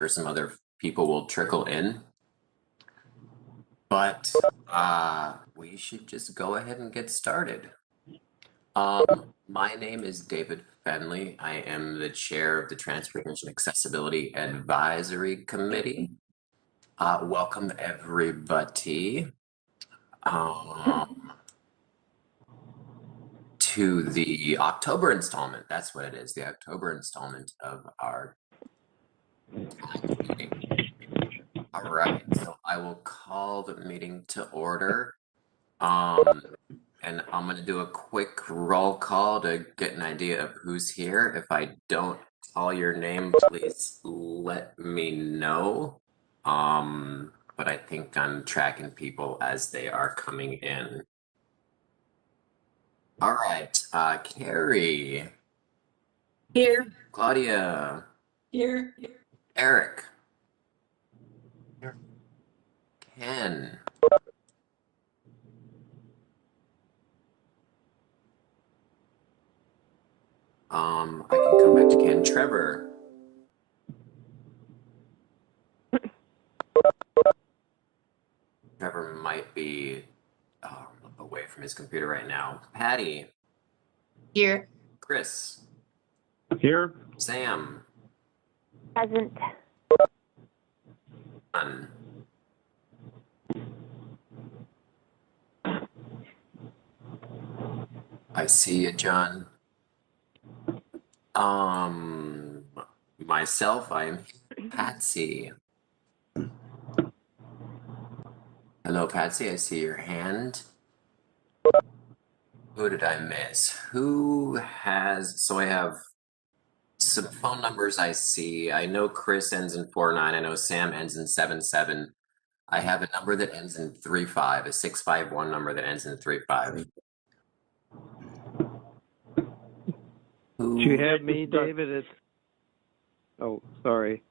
Or some other people will trickle in. But we should just go ahead and get started. My name is David Fenley. I am the chair of the Transportation Accessibility Advisory Committee. Welcome everybody to the October installment. That's what it is, the October installment of our meeting. All right, so I will call the meeting to order. And I'm gonna do a quick roll call to get an idea of who's here. If I don't call your name, please let me know. But I think I'm tracking people as they are coming in. All right, Carrie. Here. Claudia. Here. Eric. Here. Ken. I can come back to Ken. Trevor. Trevor might be away from his computer right now. Patty. Here. Chris. Here. Sam. Present. John. I see you, John. Myself, I am Patsy. Hello, Patsy. I see your hand. Who did I miss? Who has? So I have some phone numbers I see. I know Chris ends in 49. I know Sam ends in 77. I have a number that ends in 35, a 651 number that ends in 35. Do you have me, David? Oh, sorry.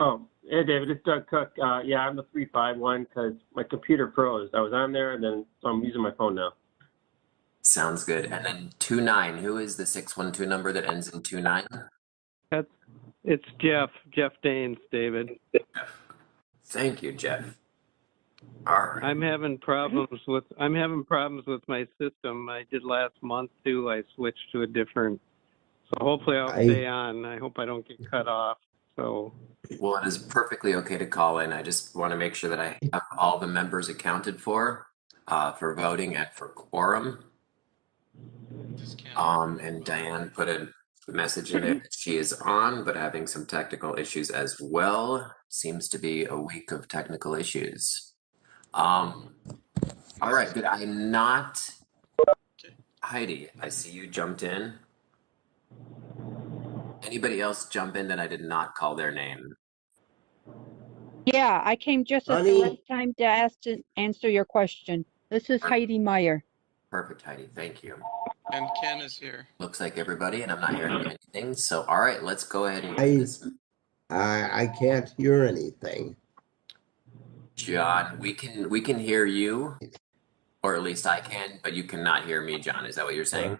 Oh, hey, David, it's Doug Cook. Yeah, I'm the 351 because my computer froze. I was on there, and then so I'm using my phone now. Sounds good. And then 29. Who is the 612 number that ends in 29? It's Jeff Danes, David. Thank you, Jeff. All right. I'm having problems with my system. I did last month too. I switched to a different. So hopefully I'll stay on. I hope I don't get cut off. So. Well, it is perfectly okay to call in. I just want to make sure that I have all the members accounted for voting and for quorum. And Diane put a message in there that she is on, but having some technical issues as well. Seems to be a week of technical issues. All right, did I not? Heidi, I see you jumped in. Anybody else jump in that I did not call their name? Yeah, I came just at the right time to answer your question. This is Heidi Meyer. Perfect, Heidi. Thank you. And Ken is here. Looks like everybody, and I'm not hearing anything. So, all right, let's go ahead and get this. I can't hear anything. John, we can hear you, or at least I can, but you cannot hear me, John. Is that what you're saying?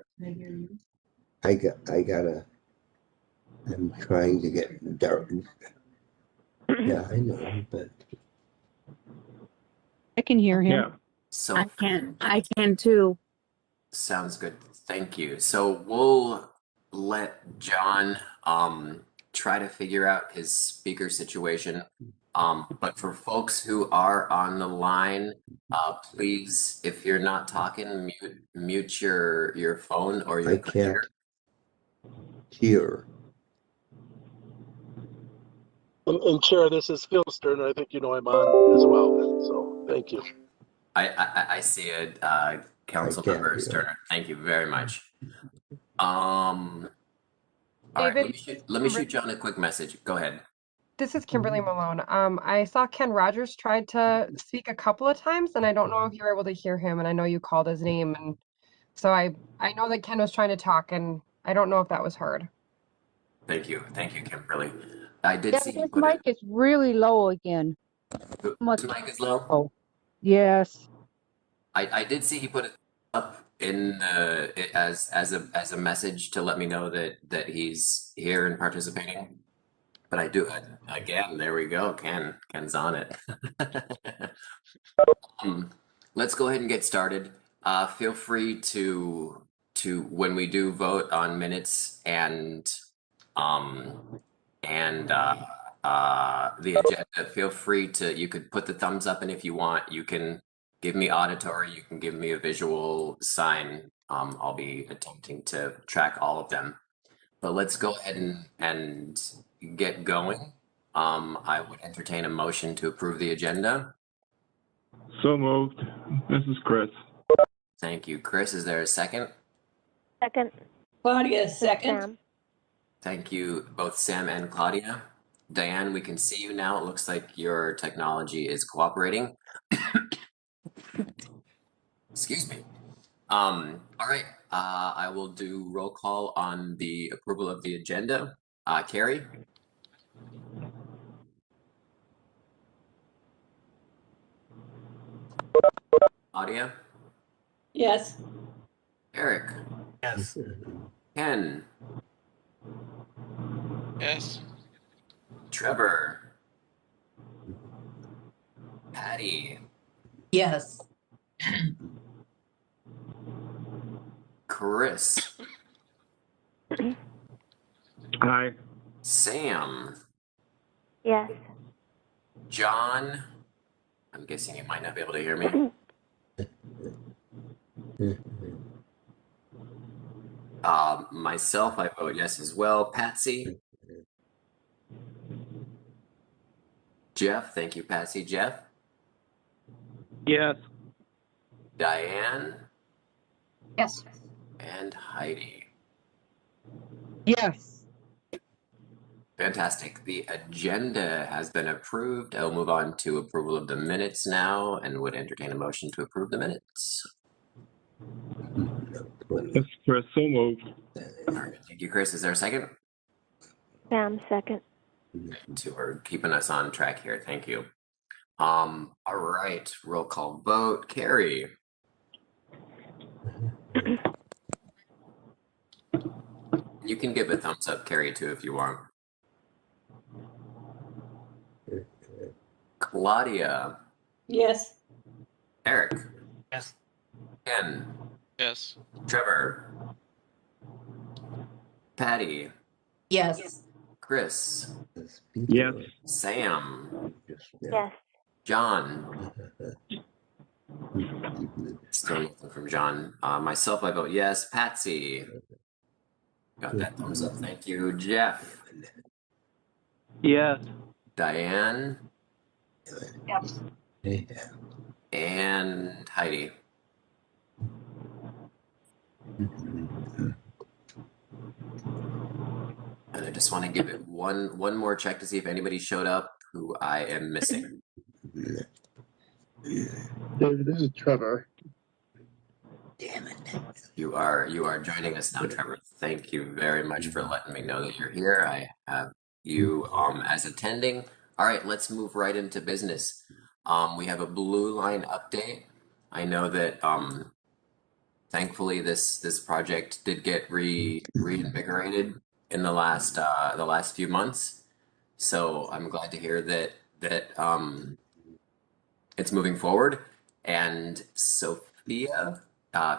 I'm trying to get dark. Yeah, I know, but I can hear him. Yeah. So I can too. Sounds good. Thank you. So we'll let John try to figure out his speaker situation. But for folks who are on the line, please, if you're not talking, mute your phone or your computer. Can't hear. And Chair, this is Phil Stern. I think you know I'm on as well. So thank you. I see it, Council Member Sterner. Thank you very much. All right, let me shoot John a quick message. Go ahead. This is Kimberly Malone. I saw Ken Rogers tried to speak a couple of times, and I don't know if you were able to hear him, and I know you called his name, and so I know that Ken was trying to talk, and I don't know if that was heard. Thank you, Kimberly. I did see his mic is really low again. His mic is low? Oh, yes. I did see he put it up in as a message to let me know that he's here and participating. But I do, again, there we go. Ken's on it. Let's go ahead and get started. Feel free to when we do vote on minutes um and the agenda, feel free to, you could put the thumbs up, and if you want, you can give me auditory, you can give me a visual sign. I'll be attempting to track all of them. But let's go ahead and get going. I would entertain a motion to approve the agenda. So moved. This is Chris. Thank you, Chris. Is there a second? Second. Claudia, This is second. Sam. Thank you, both Sam and Claudia. Diane, we can see you now. It looks like your technology is cooperating. Excuse me. All right. I will do roll call on the approval of the agenda. Carrie? Claudia? Yes. Eric? Yes. Ken? Yes. Trevor? Patty? Yes. Chris? Aye. Sam? Yes. John? I'm guessing you might not be able to hear me. Myself, I vote yes as well. Patsy? Jeff? Thank you, Patsy. Jeff? Yes. Diane? Yes. And Heidi? Yes. Fantastic. The agenda has been approved. I'll move on to approval of the minutes now and would entertain a motion to approve the minutes. This is Chris. So moved. All right, thank you, Chris. Is there a second? Sam, second. Two are keeping us on track here. Thank you. All right, roll call vote. Carrie? You can give a thumbs up, Carrie, too, if you want. Claudia? Yes. Eric? Yes. Ken? Yes. Trevor? Patty? Yes. Chris? Yes. Sam? Yes. John? Still nothing from John. Myself, I vote yes. Patsy? Got that thumbs up. Thank you. Jeff? Yes. Diane? Yes. And Heidi? And I just want to give it one more check to see if anybody showed up who I am missing. David, this is Trevor. Damn it. You are joining us now, Trevor. Thank you very much for letting me know that you're here. I have you as attending. All right, let's move right into business. We have a blue line update. I know that thankfully this project did get reinvigorated in the last few months. So I'm glad to hear that it's moving forward. And Sophia,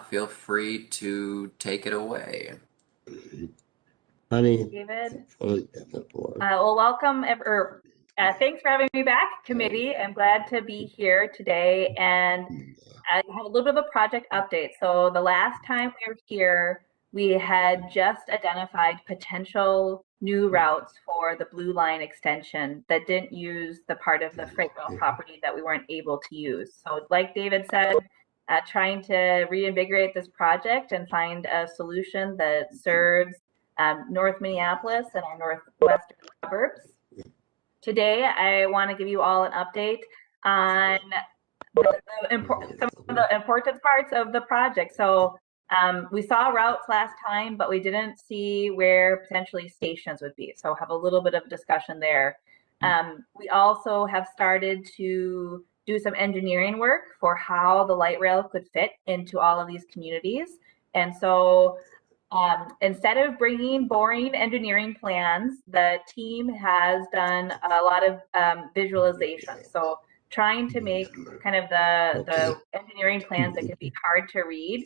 feel free to take it away. Honey. David. Before. Well, welcome, thanks for having me back, committee. I'm glad to be here today and have a little bit of a project update. So the last time we were here, we had just identified potential new routes for the Blue Line extension that didn't use the part of the freight rail property that we weren't able to use. So like David said, trying to reinvigorate this project and find a solution that serves North Minneapolis and our northwestern suburbs. Today, I want to give you all an update on some of the important parts of the project. So we saw routes last time, but we didn't see where potentially stations would be. So have a little bit of discussion there. We also have started to do some engineering work for how the light rail could fit into all of these communities. And so Instead of bringing boring engineering plans, the team has done a lot of visualization. So trying to make kind of the engineering plans that can be hard to read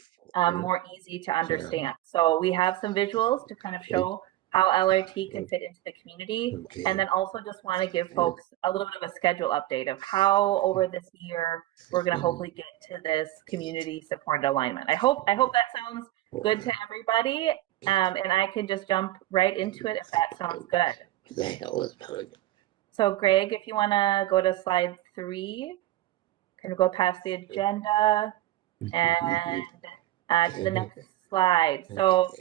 more easy to understand. So we have some visuals to kind of show how LRT can fit into the community, and then also just want to give folks a little bit of a schedule update of how over this year we're going to hopefully get to this community supported alignment. I hope that sounds good to everybody, and I can just jump right into it if that sounds good. The hell is done? So Greg, if you want to go to slide 3, kind of go past the agenda and to the next slide. So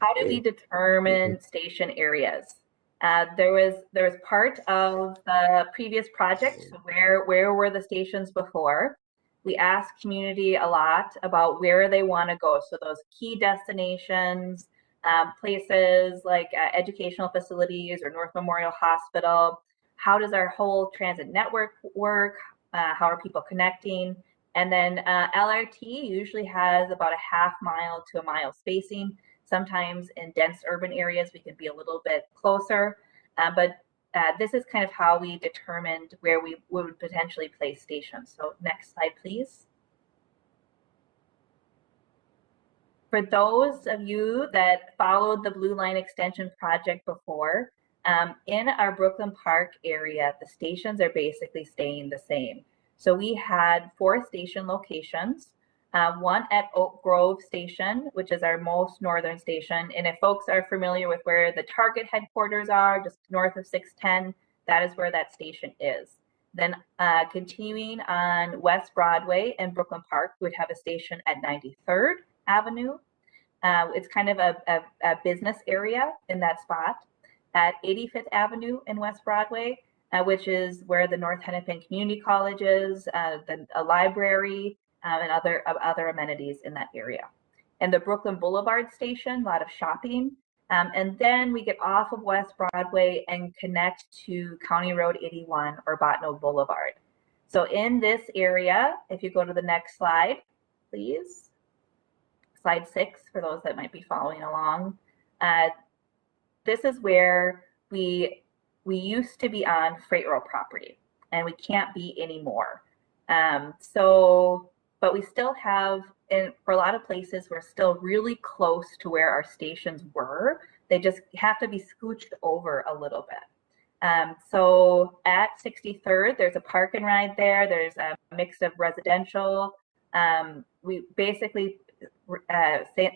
how do we determine station areas? There was part of the previous project, so where were the stations before? We asked community a lot about where they want to go. So those key destinations, places like educational facilities or North Memorial Hospital. How does our whole transit network work? How are people connecting? And then LRT usually has about a half mile to a mile spacing. Sometimes in dense urban areas, we can be a little bit closer, but this is kind of how we determined where we would potentially place stations. So next slide, please. For those of you that followed the Blue Line Extension project before, in our Brooklyn Park area, the stations are basically staying the same. So we had 4 station locations. One at Oak Grove Station, which is our most northern station. And if folks are familiar with where the Target headquarters are, just north of 610, that is where that station is. Then continuing on West Broadway and Brooklyn Park, we would have a station at 93rd Avenue. It's kind of a business area in that spot. At 85th Avenue in West Broadway, which is where the North Hennepin Community College is, a library, and other amenities in that area. And the Brooklyn Boulevard station, a lot of shopping. And then we get off of West Broadway and connect to County Road 81 or Botno Boulevard. So in this area, if you go to the next slide, please. Slide 6 for those that might be following along. This is where we used to be on freight rail property, and we can't be anymore. But we still have, and for a lot of places, we're still really close to where our stations were. They just have to be scooched over a little bit. So at 63rd, there's a park and ride there. There's a mix of residential. We basically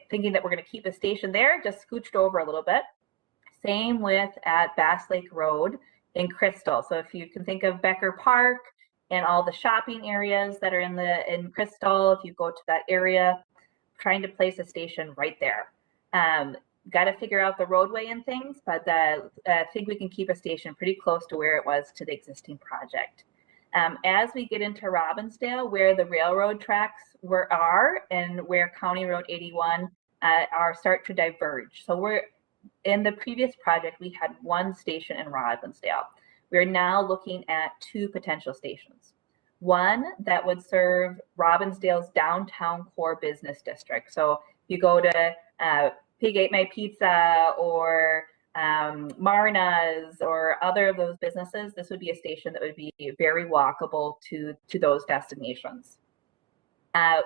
thinking that we're going to keep the station there, just scooched over a little bit. Same with at Bass Lake Road in Crystal. So if you can think of Becker Park and all the shopping areas that are in Crystal, if you go to that area, trying to place a station right there. Got to figure out the roadway and things, but I think we can keep a station pretty close to where it was to the existing project. As we get into Robbinsdale, where the railroad tracks are and where County Road 81 start to diverge. So we're in the previous project, we had 1 station in Robbinsdale. We're now looking at 2 potential stations. One that would serve Robbinsdale's downtown core business district. So if you go to Pig Ate My Pizza or Marna's or other of those businesses, this would be a station that would be very walkable to those destinations.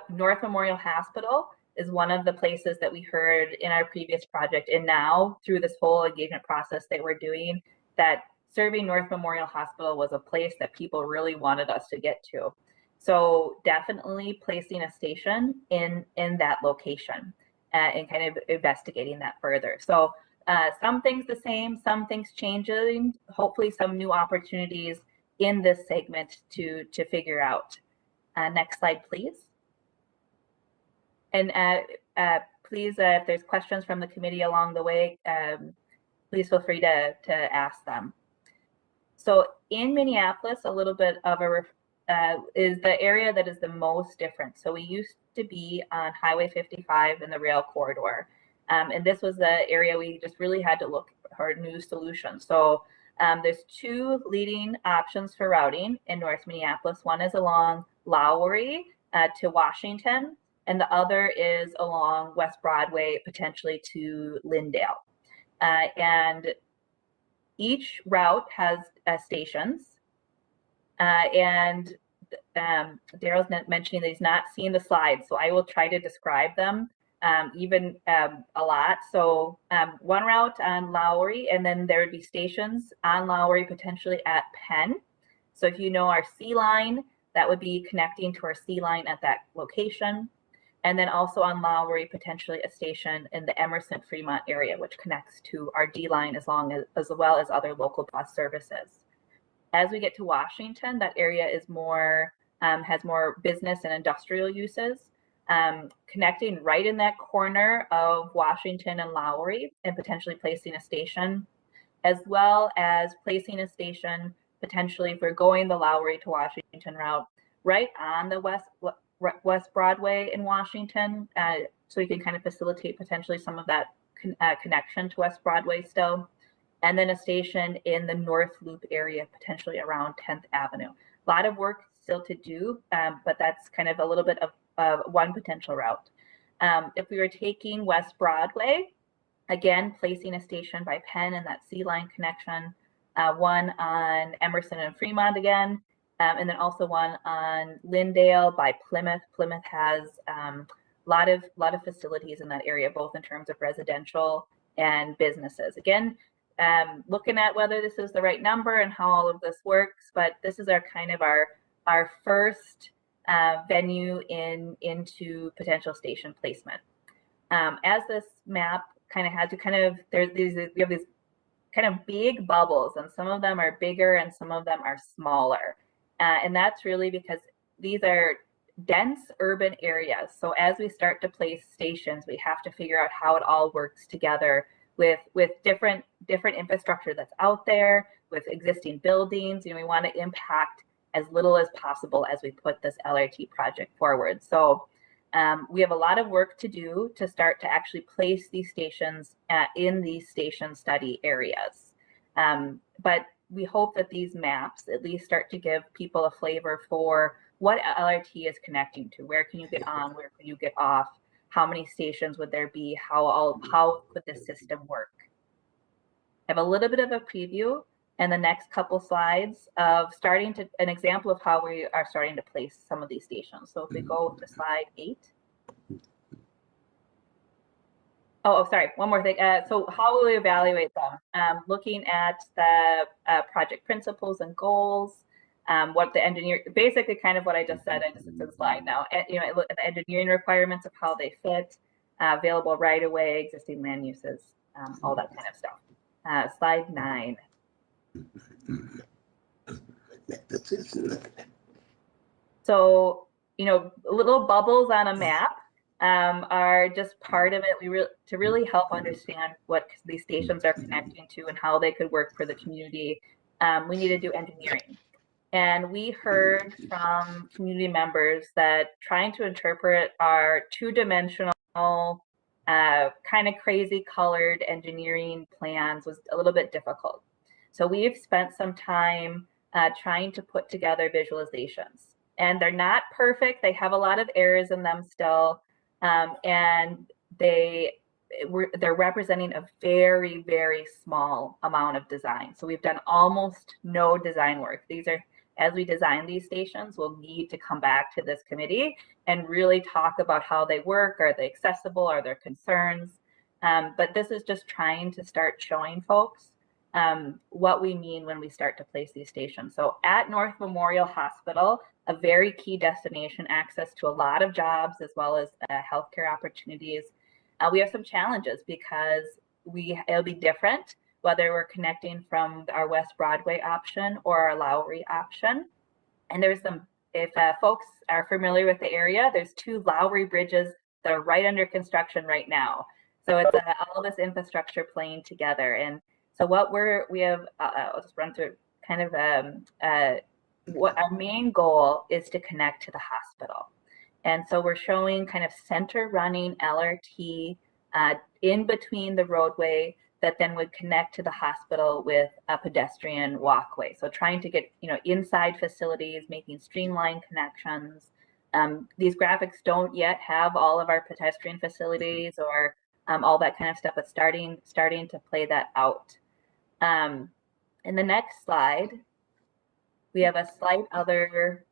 North Memorial Hospital is one of the places that we heard in our previous project, and now through this whole engagement process that we're doing, that serving North Memorial Hospital was a place that people really wanted us to get to. So definitely placing a station in that location and kind of investigating that further. So some things the same, some things changing, hopefully some new opportunities in this segment to figure out. Next slide, please. And please, if there's questions from the committee along the way, please feel free to ask them. So in Minneapolis, a little bit of is the area that is the most different. So we used to be on Highway 55 in the rail corridor. And this was the area we just really had to look for new solutions. So there's 2 leading options for routing in North Minneapolis. One is along Lowry to Washington, and the other is along West Broadway, potentially to Lyndale. And each route has stations, and Daryl's mentioning that he's not seeing the slides, so I will try to describe them a lot. So one route on Lowry, and then there would be stations on Lowry, potentially at Penn. So if you know our C line, that would be connecting to our C line at that location. And then also on Lowry, potentially a station in the Emerson Fremont area, which connects to our D line as well as other local bus services. As we get to Washington, that area is more has more business and industrial uses, connecting right in that corner of Washington and Lowry, and potentially placing a station, as well as placing a station potentially if we're going the Lowry to Washington route right on the West Broadway in Washington, so we can kind of facilitate potentially some of that connection to West Broadway still. And then a station in the North Loop area, potentially around 10th Avenue. A lot of work still to do, but that's kind of a little bit of one potential route. If we were taking West Broadway, again, placing a station by Penn and that C line connection, one on Emerson and Fremont again, and then also one on Lyndale by Plymouth. Plymouth has a lot of facilities in that area, both in terms of residential and businesses. Again, looking at whether this is the right number and how all of this works, but this is our kind of our first venue into potential station placement. As this map kind of has, we have these kind of big bubbles, and some of them are bigger and some of them are smaller, and that's really because these are dense urban areas. So as we start to place stations, we have to figure out how it all works together with different infrastructure that's out there, with existing buildings. We want to impact as little as possible as we put this LRT project forward. So we have a lot of work to do to start to actually place these stations in these station study areas. But we hope that these maps at least start to give people a flavor for what LRT is connecting to. Where can you get on? Where can you get off? How many stations would there be? How would the system work? I have a little bit of a preview and the next couple slides of an example of how we are starting to place some of these stations. So if we go to slide 8. Oh, sorry, one more thing. So how will we evaluate them? Looking at the project principles and goals, what the engineer, basically kind of what I just said, it's a slide now. Look at the engineering requirements of how they fit, available right of way, existing land uses, all that kind of stuff. Slide 9. So, little bubbles on a map are just part of it. To really help understand what these stations are connecting to and how they could work for the community, we need to do engineering. And we heard from community members that trying to interpret our two-dimensional, kind of crazy colored engineering plans was a little bit difficult. So we've spent some time trying to put together visualizations. And they're not perfect. They have a lot of errors in them still. And they're representing a very, very small amount of design. So we've done almost no design work. As we design these stations, we'll need to come back to this committee and really talk about how they work. Are they accessible? Are there concerns? But this is just trying to start showing folks what we mean when we start to place these stations. So at North Memorial Hospital, a very key destination, access to a lot of jobs as well as healthcare opportunities. We have some challenges because it'll be different whether we're connecting from our West Broadway option or our Lowry option. And there's if folks are familiar with the area, there's 2 Lowry bridges that are right under construction right now. So it's all this infrastructure playing together. And so I'll just run through kind of what our main goal is to connect to the hospital. And so we're showing kind of center running LRT in between the roadway that then would connect to the hospital with a pedestrian walkway. So trying to get inside facilities, making streamlined connections, These graphics don't yet have all of our pedestrian facilities or all that kind of stuff, but starting to play that out. In the next slide, we have a slight other,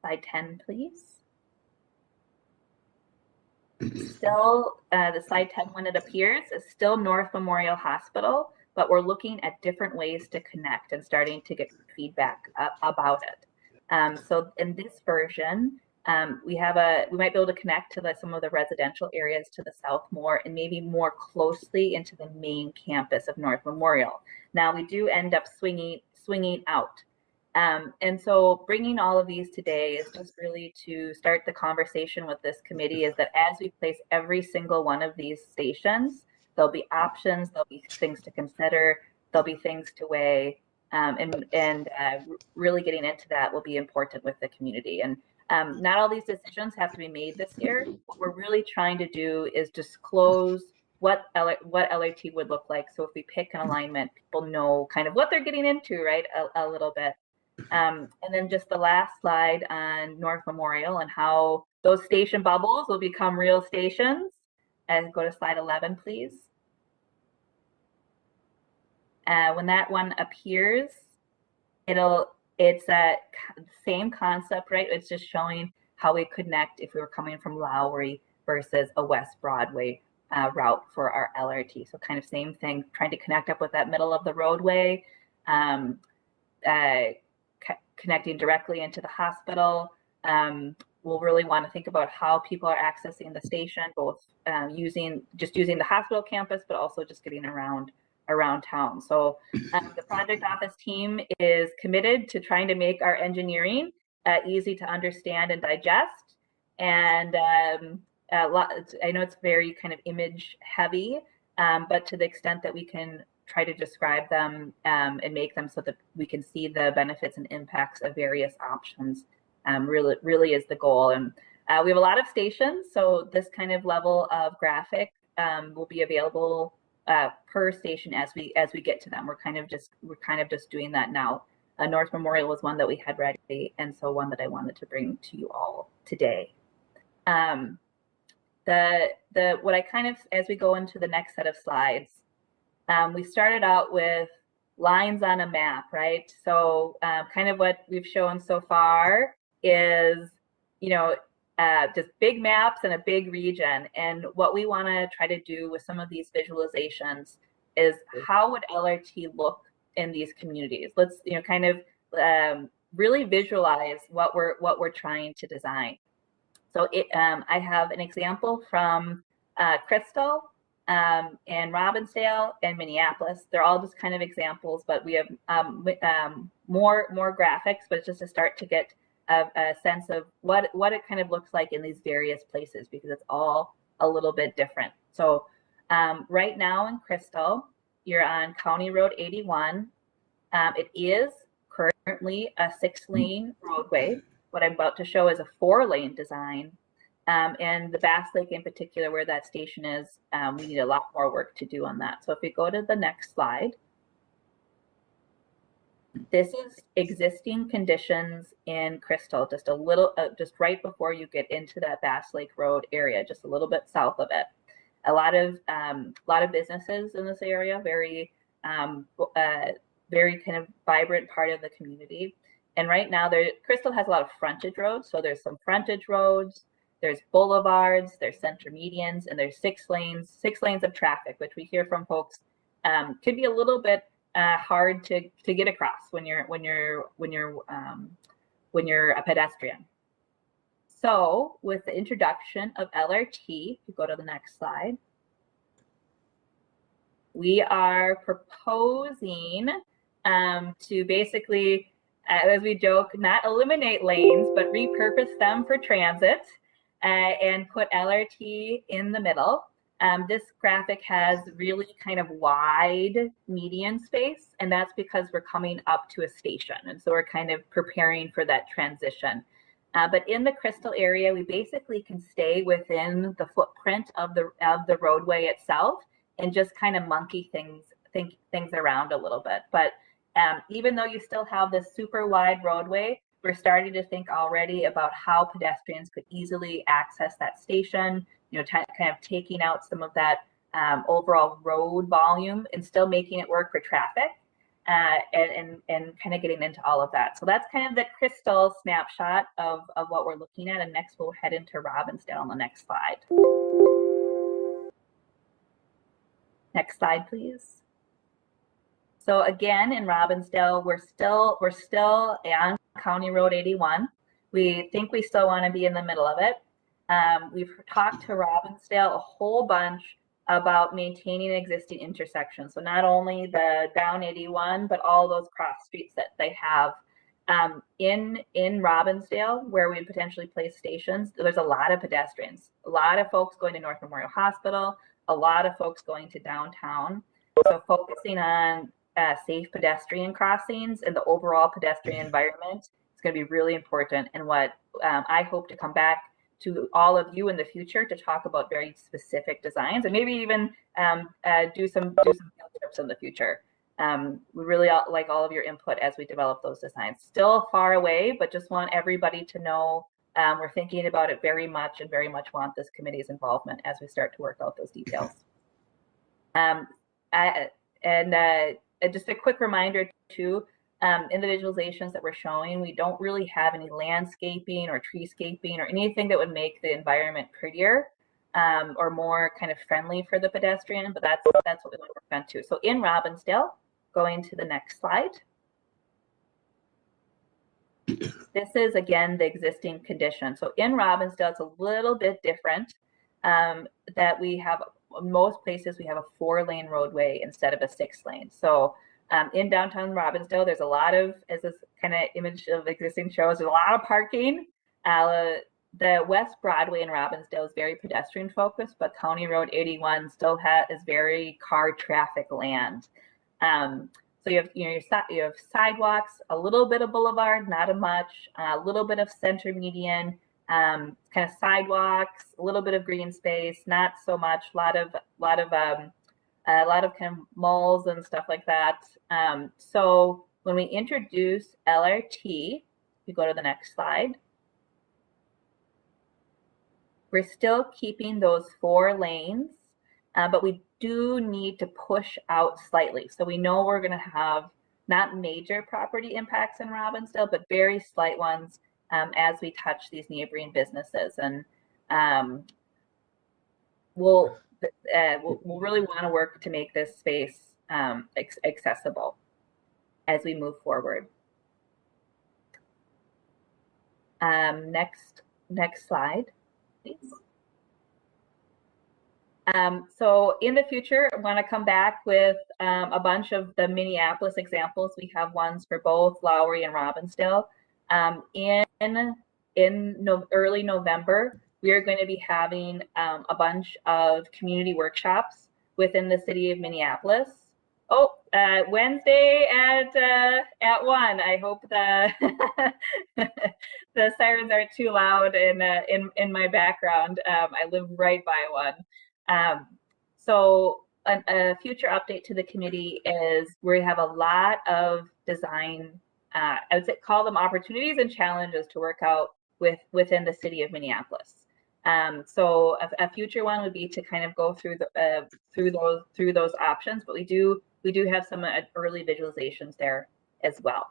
slide 10, please. Still, the slide 10 when it appears is still North Memorial Hospital, but we're looking at different ways to connect and starting to get feedback about it. So in this version, we might be able to connect to some of the residential areas to the south more and maybe more closely into the main campus of North Memorial. Now we do end up swinging out. And so bringing all of these today is just really to start the conversation with this committee, is that as we place every single one of these stations, there'll be options, there'll be things to consider, there'll be things to weigh, and really getting into that will be important with the community. And not all these decisions have to be made this year. What we're really trying to do is disclose what LRT would look like. So if we pick an alignment, people know kind of what they're getting into, right, a little bit. And then just the last slide on North Memorial and how those station bubbles will become real stations. And go to slide 11, please. When that one appears, it's a same concept, right? It's just showing how we connect if we were coming from Lowry versus a West Broadway route for our LRT. So kind of same thing, trying to connect up with that middle of the roadway, connecting directly into the hospital. We'll really want to think about how people are accessing the station, both using the hospital campus, but also just getting around town. So the project office team is committed to trying to make our engineering easy to understand and digest. And I know it's very kind of image heavy, but to the extent that we can try to describe them and make them so that we can see the benefits and impacts of various options really is the goal. And we have a lot of stations, so this kind of level of graphic will be available per station as we get to them. We're kind of just doing that now. North Memorial was one that we had ready, and so one that I wanted to bring to you all today. What I kind of, as we go into the next set of slides, we started out with lines on a map, right? So kind of what we've shown so far is, just big maps and a big region. And what we want to try to do with some of these visualizations is how would LRT look in these communities? Let's, kind of really visualize what we're trying to design. So I have an example from Crystal and Robbinsdale and Minneapolis. They're all just kind of examples, but we have more graphics, but it's just to start to get a sense of what it kind of looks like in these various places, because it's all a little bit different. So right now in Crystal, you're on County Road 81. It is currently a 6-lane roadway. What I'm about to show is a 4-lane design. And the Bass Lake in particular, where that station is, we need a lot more work to do on that. So if we go to the next slide, this is existing conditions in Crystal, just a little, just right before you get into that Bass Lake Road area, just a little bit south of it. A lot of businesses in this area, very kind of vibrant part of the community. And right now, Crystal has a lot of frontage roads. So there's some frontage roads, there's boulevards, there's center medians, and there's 6 lanes of traffic, which we hear from folks could be a little bit hard to get across when you're a pedestrian. So with the introduction of LRT, if you go to the next slide, we are proposing to basically, as we joke, not eliminate lanes, but repurpose them for transit and put LRT in the middle. This graphic has really kind of wide median space, and that's because we're coming up to a station. And so we're kind of preparing for that transition. But in the Crystal area, we basically can stay within the footprint of the roadway itself and just kind of monkey things around a little bit. But even though you still have this super wide roadway, we're starting to think already about how pedestrians could easily access that station, kind of taking out some of that overall road volume and still making it work for traffic, and kind of getting into all of that. So that's kind of the Crystal snapshot of what we're looking at. And next we'll head into Robbinsdale on the next slide. Next slide, please. So again, in Robbinsdale, we're still on County Road 81. We think we still want to be in the middle of it. We've talked to Robbinsdale a whole bunch about maintaining existing intersections. So not only the down 81, but all those cross streets that they have. In Robbinsdale, where we potentially place stations, there's a lot of pedestrians, a lot of folks going to North Memorial Hospital, a lot of folks going to downtown. So focusing on safe pedestrian crossings and the overall pedestrian environment is going to be really important, and what I hope to come back to all of you in the future to talk about very specific designs, and maybe even do some field trips in the future. We really like all of your input as we develop those designs. Still far away, but just want everybody to know we're thinking about it very much, and very much want this committee's involvement as we start to work out those details. Just a quick reminder too, in the visualizations that we're showing, we don't really have any landscaping or treescaping or anything that would make the environment prettier or more kind of friendly for the pedestrian, but that's what we want to work on too. So in Robbinsdale, going to the next slide. This is again the existing condition. So in Robbinsdale, it's a little bit different that we have, most places we have a 4-lane roadway instead of a 6-lane. So in downtown Robbinsdale, there's a lot of, as this kind of image of existing shows, there's a lot of parking. The West Broadway in Robbinsdale is very pedestrian focused, but County Road 81 still is very car traffic land. So you have sidewalks, a little bit of boulevard, not a much, a little bit of center median, kind of sidewalks, a little bit of green space, not so much, a lot of kind of malls and stuff like that. So when we introduce LRT, we go to the next slide. We're still keeping those 4 lanes, but we do need to push out slightly. So we know we're going to have not major property impacts in Robbinsdale, but very slight ones as we touch these neighboring businesses. And we'll really want to work to make this space accessible as we move forward. Next slide, please. So in the future, I want to come back with a bunch of the Minneapolis examples. We have ones for both Lowry and Robbinsdale. In early November, we are going to be having a bunch of community workshops within the city of Minneapolis. Oh, Wednesday at 1. I hope the sirens aren't too loud in my background. I live right by one. So a future update to the committee is we have a lot of design, I would say, call them opportunities and challenges to work out within the city of Minneapolis. So a future one would be to kind of go through those options, but we do have some early visualizations there as well.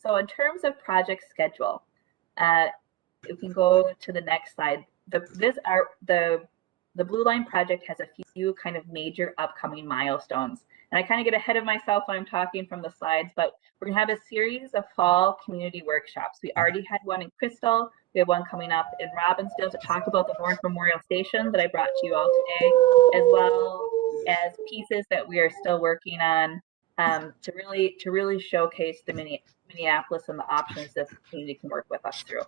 So in terms of project schedule, we can go to the next slide. The Blue Line project has a few kind of major upcoming milestones. And I kind of get ahead of myself when I'm talking from the slides, but we're gonna have a series of fall community workshops. We already had one in Crystal. We have one coming up in Robbinsdale to talk about the North Memorial Station that I brought to you all today, as well as pieces that we are still working on to really showcase the Minneapolis and the options that the community can work with us through.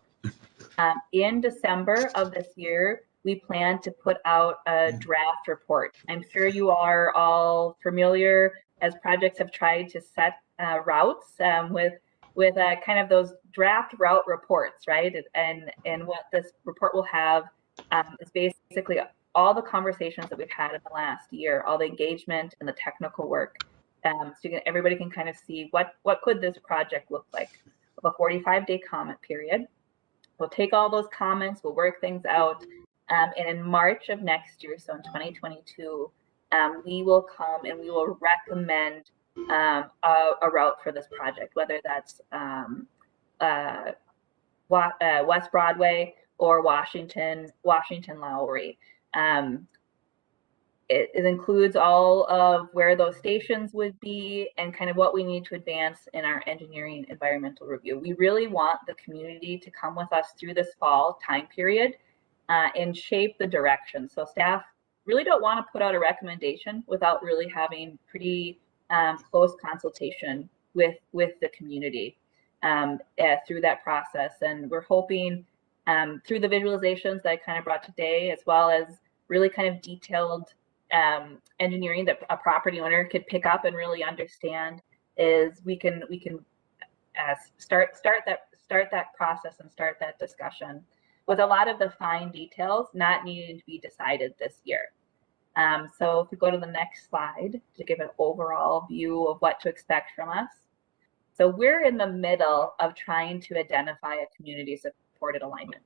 In December of this year, we plan to put out a draft report. I'm sure you are all familiar as projects have tried to set routes with kind of those draft route reports, right? And what this report will have is basically all the conversations that we've had in the last year, all the engagement and the technical work. So everybody can kind of see what could this project look like a 45-day comment period. We'll take all those comments, we'll work things out, and in March of next year, so in 2022, we will come and we will recommend a route for this project, whether that's West Broadway or Washington Lowry. It includes all of where those stations would be and kind of what we need to advance in our engineering environmental review. We really want the community to come with us through this fall time period and shape the direction. So staff really don't want to put out a recommendation without really having pretty close consultation with the community through that process. And we're hoping through the visualizations that I kind of brought today, as well as really kind of detailed engineering that a property owner could pick up and really understand, is we can start that process and start that discussion with a lot of the fine details not needing to be decided this year. So if we go to the next slide to give an overall view of what to expect from us. So we're in the middle of trying to identify a community supported alignment.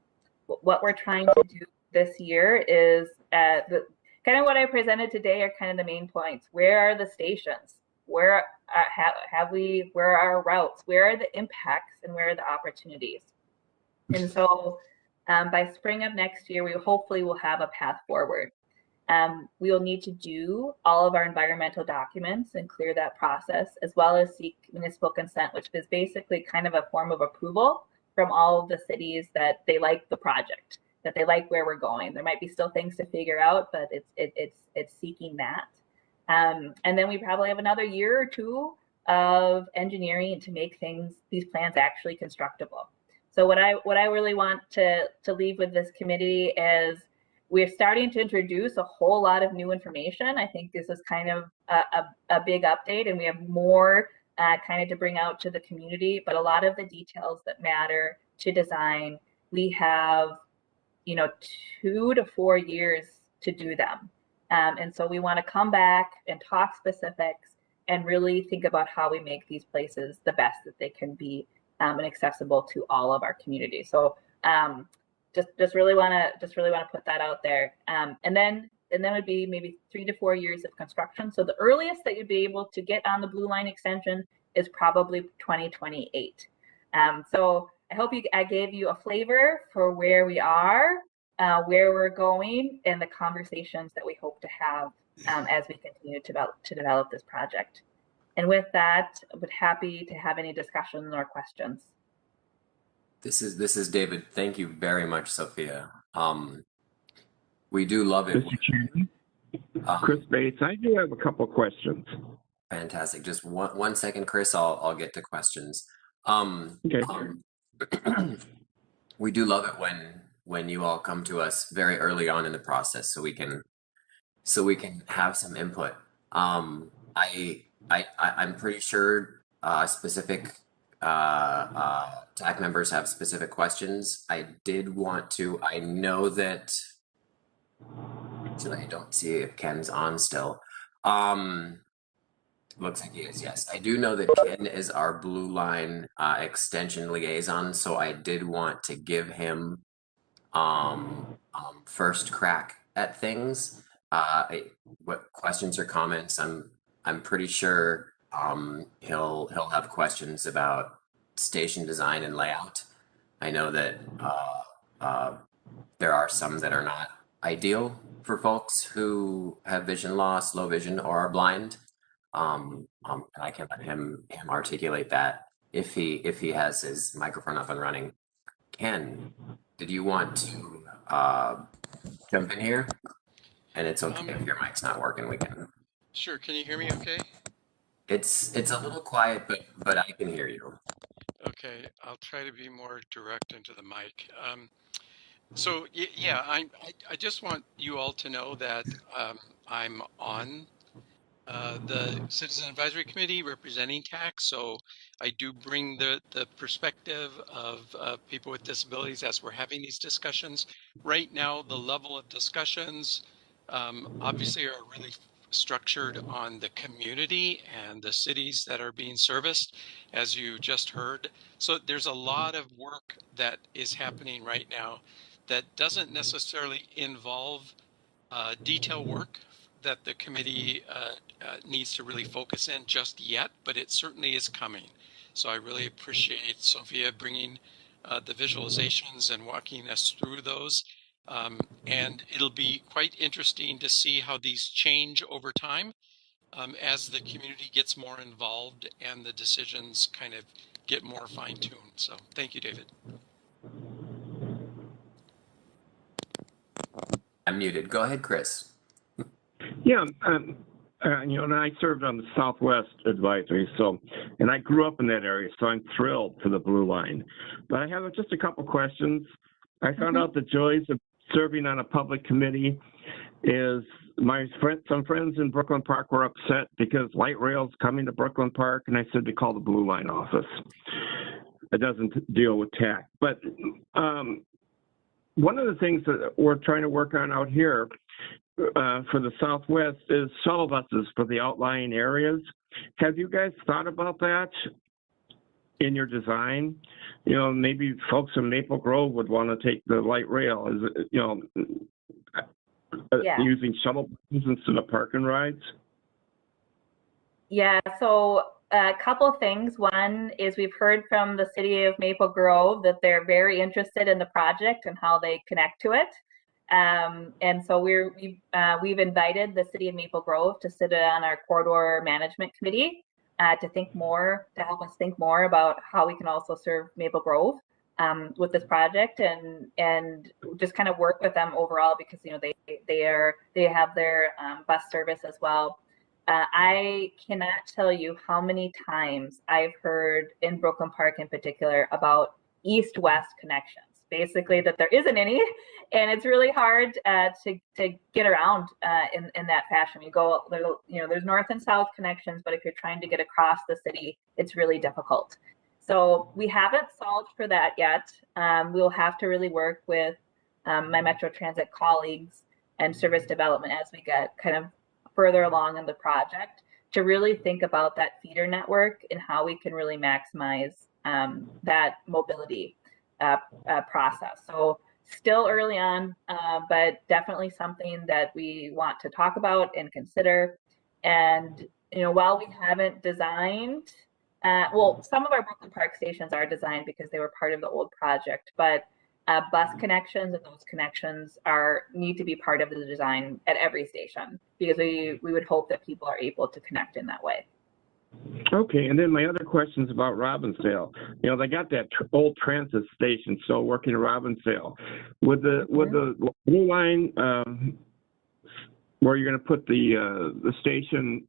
What we're trying to do this year is kind of what I presented today are kind of the main points. Where are the stations? Where where are our routes? Where are the impacts and where are the opportunities? And so by spring of next year, we hopefully will have a path forward. We will need to do all of our environmental documents and clear that process, as well as seek municipal consent, which is basically kind of a form of approval from all of the cities that they like the project, that they like where we're going. There might be still things to figure out, but it's seeking that. And then we probably have another year or two of engineering to make these plans actually constructible. So what I really want to leave with this committee is we're starting to introduce a whole lot of new information. I think this is kind of a big update, and we have more kind of to bring out to the community, but a lot of the details that matter to design, we have 2 to 4 years to do them. And so we want to come back and talk specifics and really think about how we make these places the best that they can be and accessible to all of our community. So just really want to put that out there. And then would be maybe 3 to 4 years of construction. So the earliest that you'd be able to get on the Blue Line extension is probably 2028. So I hope I gave you a flavor for where we are, where we're going, and the conversations that we hope to have as we continue to develop this project. And with that, I would happy to have any discussions or questions. This is David. Thank you very much, Sophia. We do love it. Mr. Chairman, Chris Bates, I do have a couple of questions. Fantastic. Just one second, Chris. I'll get to questions. Okay. We do love it when you all come to us very early on in the process, so we can have some input. I'm pretty sure specific TAC members have specific questions. I know that. So I don't see if Ken's on still. Looks like he is, yes. I do know that Ken is our Blue Line extension liaison, so I did want to give him first crack at things. What questions or comments? I'm pretty sure he'll have questions about station design and layout. I know that there are some that are not ideal for folks who have vision loss, low vision, or are blind. And I can let him articulate that if he has his microphone up and running. Ken, did you want to jump in here? And it's okay if your mic's not working. We can. Sure. Can you hear me? Okay. It's a little quiet, but I can hear you. Okay. I'll try to be more direct into the mic. So yeah, I just want you all to know that I'm on the Citizen Advisory Committee representing TAC, so I do bring the perspective of people with disabilities as we're having these discussions. Right now, the level of discussions obviously are really structured on the community and the cities that are being serviced, as you just heard. So there's a lot of work that is happening right now that doesn't necessarily involve detail work that the committee needs to really focus in just yet, but it certainly is coming. So I really appreciate Sophia bringing the visualizations and walking us through those. And it'll be quite interesting to see how these change over time as the community gets more involved and the decisions kind of get more fine-tuned. So thank you, David. I'm muted. Go ahead, Chris. Yeah, and I served on the Southwest Advisory, and I grew up in that area, so I'm thrilled for the Blue Line. But I have just a couple questions. I found out the joys of serving on a public committee is some friends in Brooklyn Park were upset because light rail's coming to Brooklyn Park, and I said to call the Blue Line office. It doesn't deal with TAC. But one of the things that we're trying to work on out here for the Southwest is shuttle buses for the outlying areas. Have you guys thought about that in your design? Maybe folks in Maple Grove would want to take the light rail, using shuttle buses instead of parking rides? Yeah, so a couple things. One is we've heard from the city of Maple Grove that they're very interested in the project and how they connect to it. And so we've invited the city of Maple Grove to sit on our corridor management committee to help us think more about how we can also serve Maple Grove with this project and just kind of work with them overall because they have their bus service as well. I cannot tell you how many times I've heard in Brooklyn Park in particular about east-west connections, basically that there isn't any, and it's really hard to get around in that fashion. There's north and south connections, but if you're trying to get across the city, it's really difficult. So we haven't solved for that yet. We'll have to really work with my Metro Transit colleagues and service development as we get kind of further along in the project to really think about that feeder network and how we can really maximize that mobility process. So still early on, but definitely something that we want to talk about and consider. And while we haven't designed, some of our Brooklyn Park stations are designed because they were part of the old project, but bus connections and those connections need to be part of the design at every station because we would hope that people are able to connect in that way. Okay, and then my other question is about Robbinsdale. They got that old transit station still working in Robbinsdale. Would the Blue Line, where you're going to put the station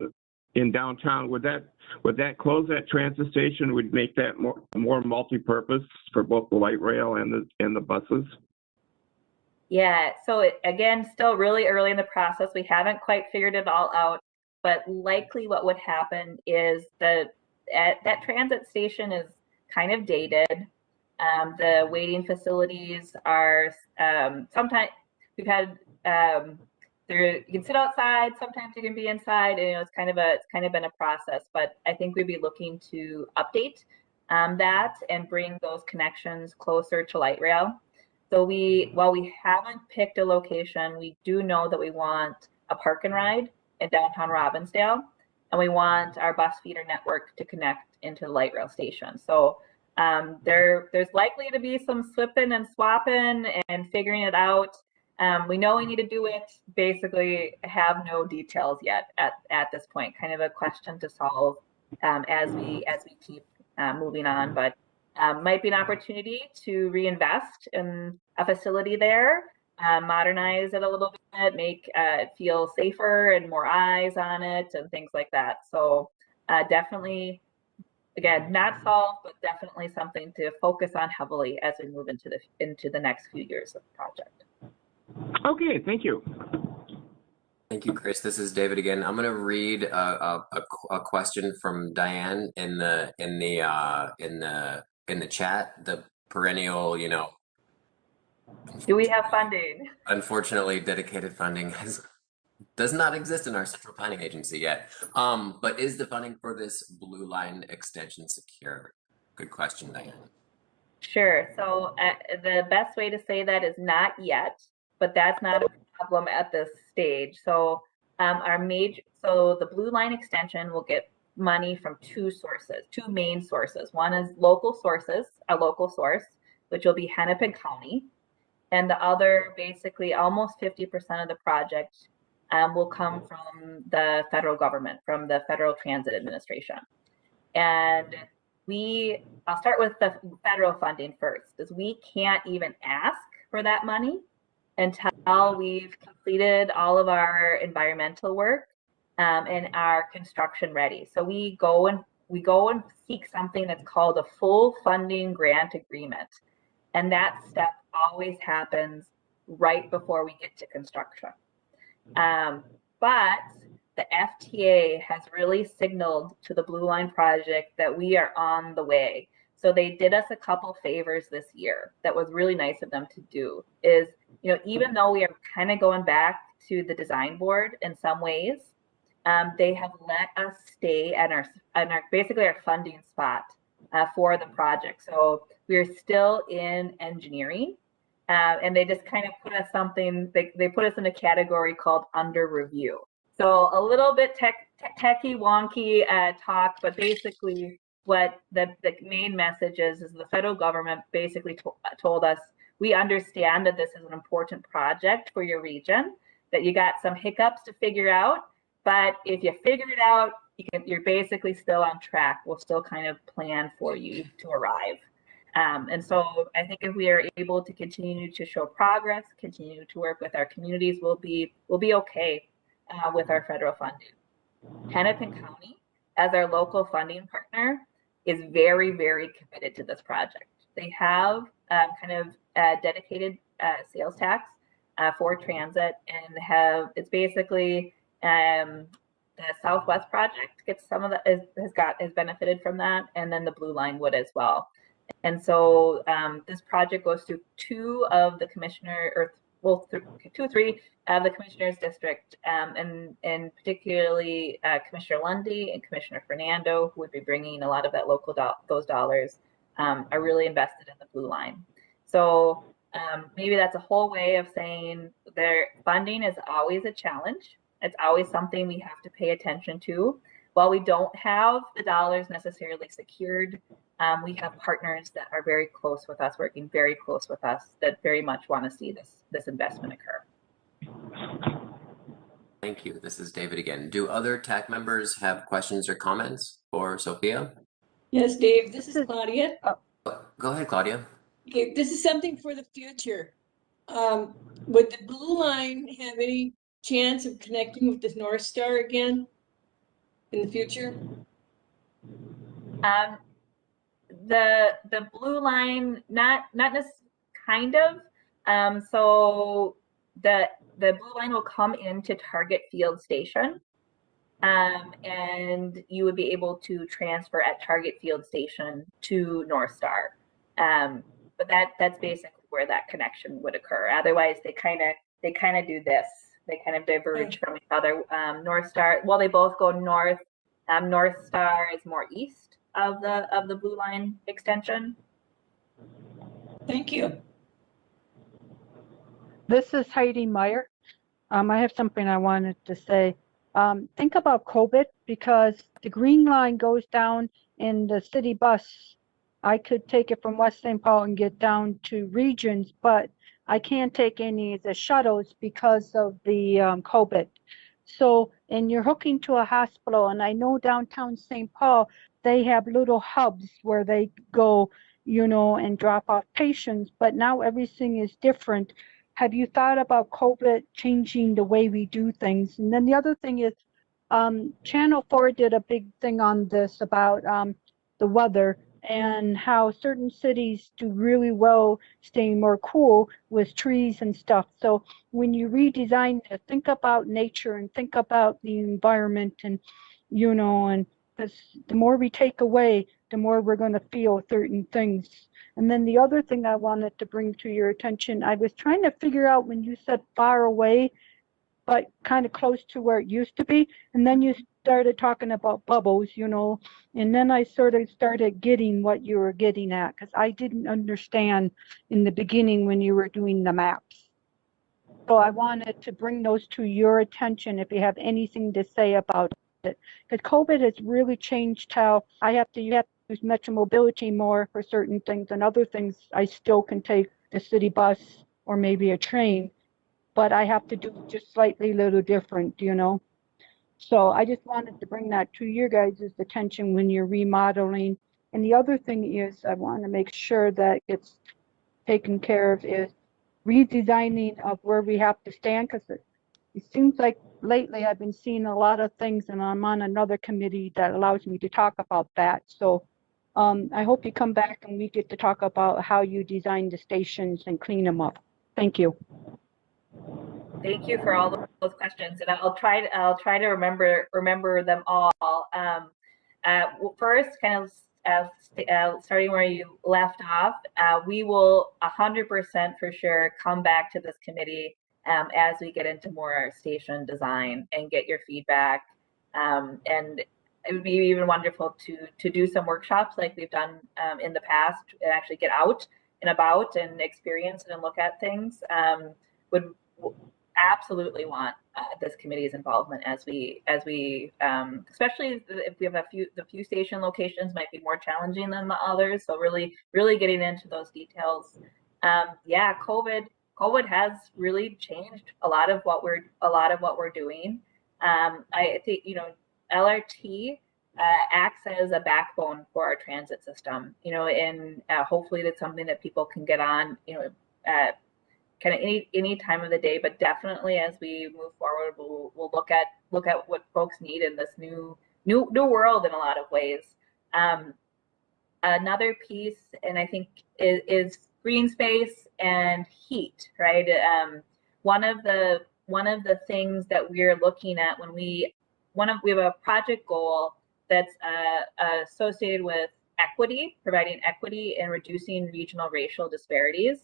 in downtown, would that close that transit station? Would make that more multi-purpose for both the light rail and the buses? Yeah. So again, still really early in the process. We haven't quite figured it all out. But likely, what would happen is that transit station is kind of dated. The waiting facilities are sometimes we've had. You can sit outside, sometimes you can be inside, and it's kind of been a process, but I think we'd be looking to update that and bring those connections closer to light rail. So while we haven't picked a location, we do know that we want a park and ride in downtown Robbinsdale, and we want our bus feeder network to connect into the light rail station. So there's likely to be some swapping and swapping and figuring it out. We know we need to do it, basically have no details yet at this point, kind of a question to solve as we keep moving on, but might be an opportunity to reinvest in a facility there, modernize it a little bit, make it feel safer and more eyes on it and things like that. So definitely, again, not solved, but definitely something to focus on heavily as we move into the next few years of the project. Okay, thank you. Thank you, Chris. This is David again. I'm going to read a question from Diane in the chat. The perennial, do we have funding? Unfortunately, dedicated funding has does not exist in our central planning agency yet. But is the funding for this blue line extension secure? Good question, Diane. Sure. So the best way to say that is not yet, but that's not a problem at this stage. So the blue line extension will get money from two sources, two main sources. One is local sources, a local source, which will be Hennepin County, and the other, basically almost 50% of the project will come from the federal government, from the Federal Transit Administration. And I'll start with the federal funding first, is we can't even ask for that money until we've completed all of our environmental work and are construction ready. So we go and seek something that's called a full funding grant agreement. And that step always happens right before we get to construction. But the FTA has really signaled to the Blue Line project that we are on the way. So they did us a couple favors this year that was really nice of them to do. Is, even though we are kind of going back to the design board in some ways, they have let us stay at our basically our funding spot for the project. So we're still in engineering. And they just kind of put us they put us in a category called under review. So a little bit techie wonky talk, but basically what the main message is the federal government basically told us, we understand that this is an important project for your region, that you got some hiccups to figure out, but if you figure it out, you're basically still on track. We'll still kind of plan for you to arrive. And so I think if we are able to continue to show progress, continue to work with our communities, we'll be okay with our federal funding. Hennepin County, as our local funding partner, is very, very committed to this project. They have kind of a dedicated sales tax for transit, and it's basically the Southwest project gets some of the has benefited from that, and then the Blue Line would as well. And so this project goes through two of the three of the commissioner's district, and particularly Commissioner Lundy and Commissioner Fernando, who would be bringing a lot of that those dollars, are really invested in the Blue Line. So maybe that's a whole way of saying their funding is always a challenge. It's always something we have to pay attention to. While we don't have the dollars necessarily secured, we have partners that are very close with us, working very close with us, that very much want to see this investment occur. Thank you. This is David again. Do other TAC members have questions or comments for Sophia? Yes, Dave, this is Claudia. Go ahead, Claudia. Okay, this is something for the future. Would the Blue Line have any chance of connecting with the North Star again in the future? The Blue Line, not necessarily, kind of. So the Blue Line will come into Target Field Station, and you would be able to transfer at Target Field Station to North Star. But that's basically where that connection would occur. Otherwise, they kind of do this. They kind of diverge from each other. North Star, well, they both go north. North Star is more east of the Blue Line extension. Thank you. This is Heidi Meyer. I have something I wanted to say. Think about COVID, because the green line goes down in the city bus. I could take it from West St. Paul and get down to Regions, but I can't take any of the shuttles because of the COVID. So, and you're hooking to a hospital, and I know downtown St. Paul, they have little hubs where they go, and drop off patients, but now everything is different. Have you thought about COVID changing the way we do things? And then the other thing is, Channel 4 did a big thing on this about the weather and how certain cities do really well staying more cool with trees and stuff. So when you redesign it, think about nature and think about the environment, and and because the more we take away, the more we're going to feel certain things. And then the other thing I wanted to bring to your attention, I was trying to figure out when you said far away, but kind of close to where it used to be. And then you started talking about bubbles, and then I sort of started getting what you were getting at, because I didn't understand in the beginning when you were doing the maps. So I wanted to bring those to your attention if you have anything to say about it. Because COVID has really changed how you have to use Metro Mobility more for certain things, and other things I still can take the city bus or maybe a train, but I have to do just slightly a little different, So I just wanted to bring that to your guys' attention when you're remodeling. And the other thing is I want to make sure that it's taken care of is redesigning of where we have to stand, because it seems like lately I've been seeing a lot of things, and I'm on another committee that allows me to talk about that. So I hope you come back and we get to talk about how you design the stations and clean them up. Thank you. Thank you for all those questions, and I'll try to remember them all. First, kind of starting where you left off, we will 100% for sure come back to this committee as we get into more station design and get your feedback. And it would be even wonderful to do some workshops like we've done in the past, and actually get out and about and experience it and look at things. Would absolutely want this committee's involvement as we especially if we have the few station locations might be more challenging than the others, so really getting into those details. Yeah, COVID has really changed a lot of what we're doing. I think LRT acts as a backbone for our transit system, and hopefully that's something that people can get on kind of any time of the day, but definitely as we move forward, we'll look at what folks need in this new world in a lot of ways. Another piece, and I think is green space and heat, right? One of the things that we're looking at when we have a project goal that's associated with equity, providing equity and reducing regional racial disparities.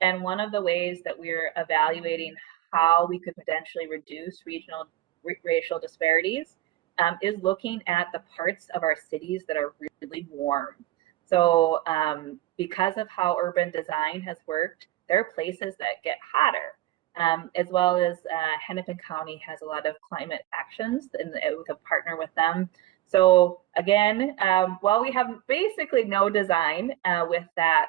And one of the ways that we're evaluating how we could potentially reduce regional racial disparities is looking at the parts of our cities that are really warm. So because of how urban design has worked, there are places that get hotter, as well as Hennepin County has a lot of climate actions, and we could partner with them. So again, while we have basically no design with that,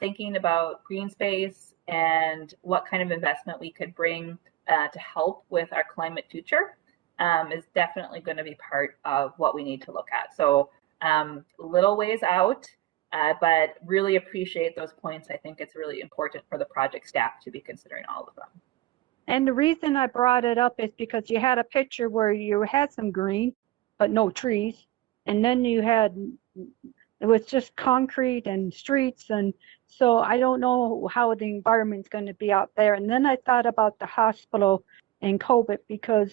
thinking about green space and what kind of investment we could bring to help with our climate future is definitely going to be part of what we need to look at. So little ways out, but really appreciate those points. I think it's really important for the project staff to be considering all of them. And the reason I brought it up is because you had a picture where you had some green, but no trees. And then it was just concrete and streets. And so I don't know how the environment's going to be out there. And then I thought about the hospital and COVID, because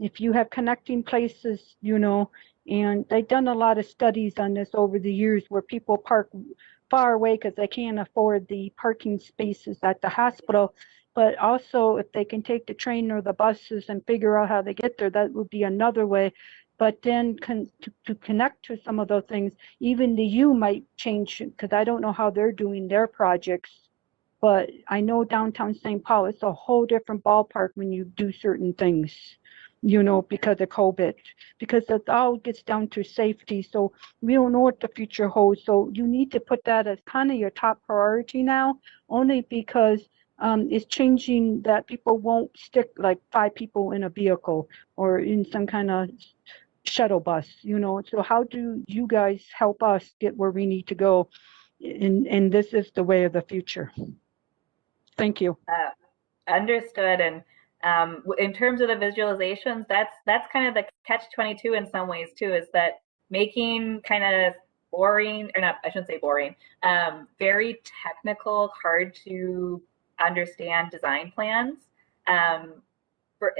if you have connecting places, and they've done a lot of studies on this over the years where people park far away because they can't afford the parking spaces at the hospital. But also if they can take the train or the buses and figure out how to get there, that would be another way. But then to connect to some of those things, even the U might change, because I don't know how they're doing their projects. But I know downtown St. Paul, it's a whole different ballpark when you do certain things, because of COVID, because it all gets down to safety. So we don't know what the future holds. So you need to put that as kind of your top priority now, only because it's changing that people won't stick like 5 people in a vehicle or in some kind of shuttle bus, So how do you guys help us get where we need to go? And this is the way of the future. Thank you. Understood. And in terms of the visualizations, that's kind of the catch-22 in some ways too, is that making kind of boring, or not, I shouldn't say boring, very technical, hard to understand design plans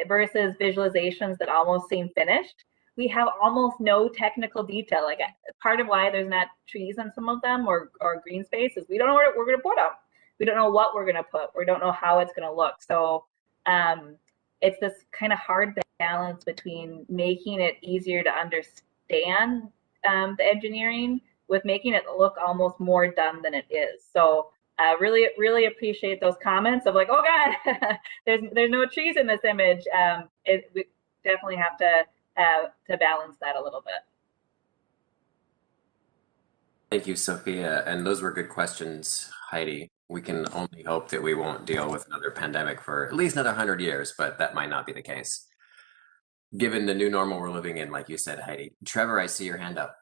versus visualizations that almost seem finished. We have almost no technical detail. Like part of why there's not trees in some of them or green space is we don't know where we're going to put them. We don't know what we're going to put. We don't know how it's going to look. So it's this kind of hard balance between making it easier to understand the engineering with making it look almost more done than it is. So really appreciate those comments of like, oh God, there's no trees in this image. We definitely have to balance that a little bit. Thank you, Sophia. And those were good questions, Heidi. We can only hope that we won't deal with another pandemic for at least another 100 years, but that might not be the case, given the new normal we're living in, like you said, Heidi. Trevor, I see your hand up.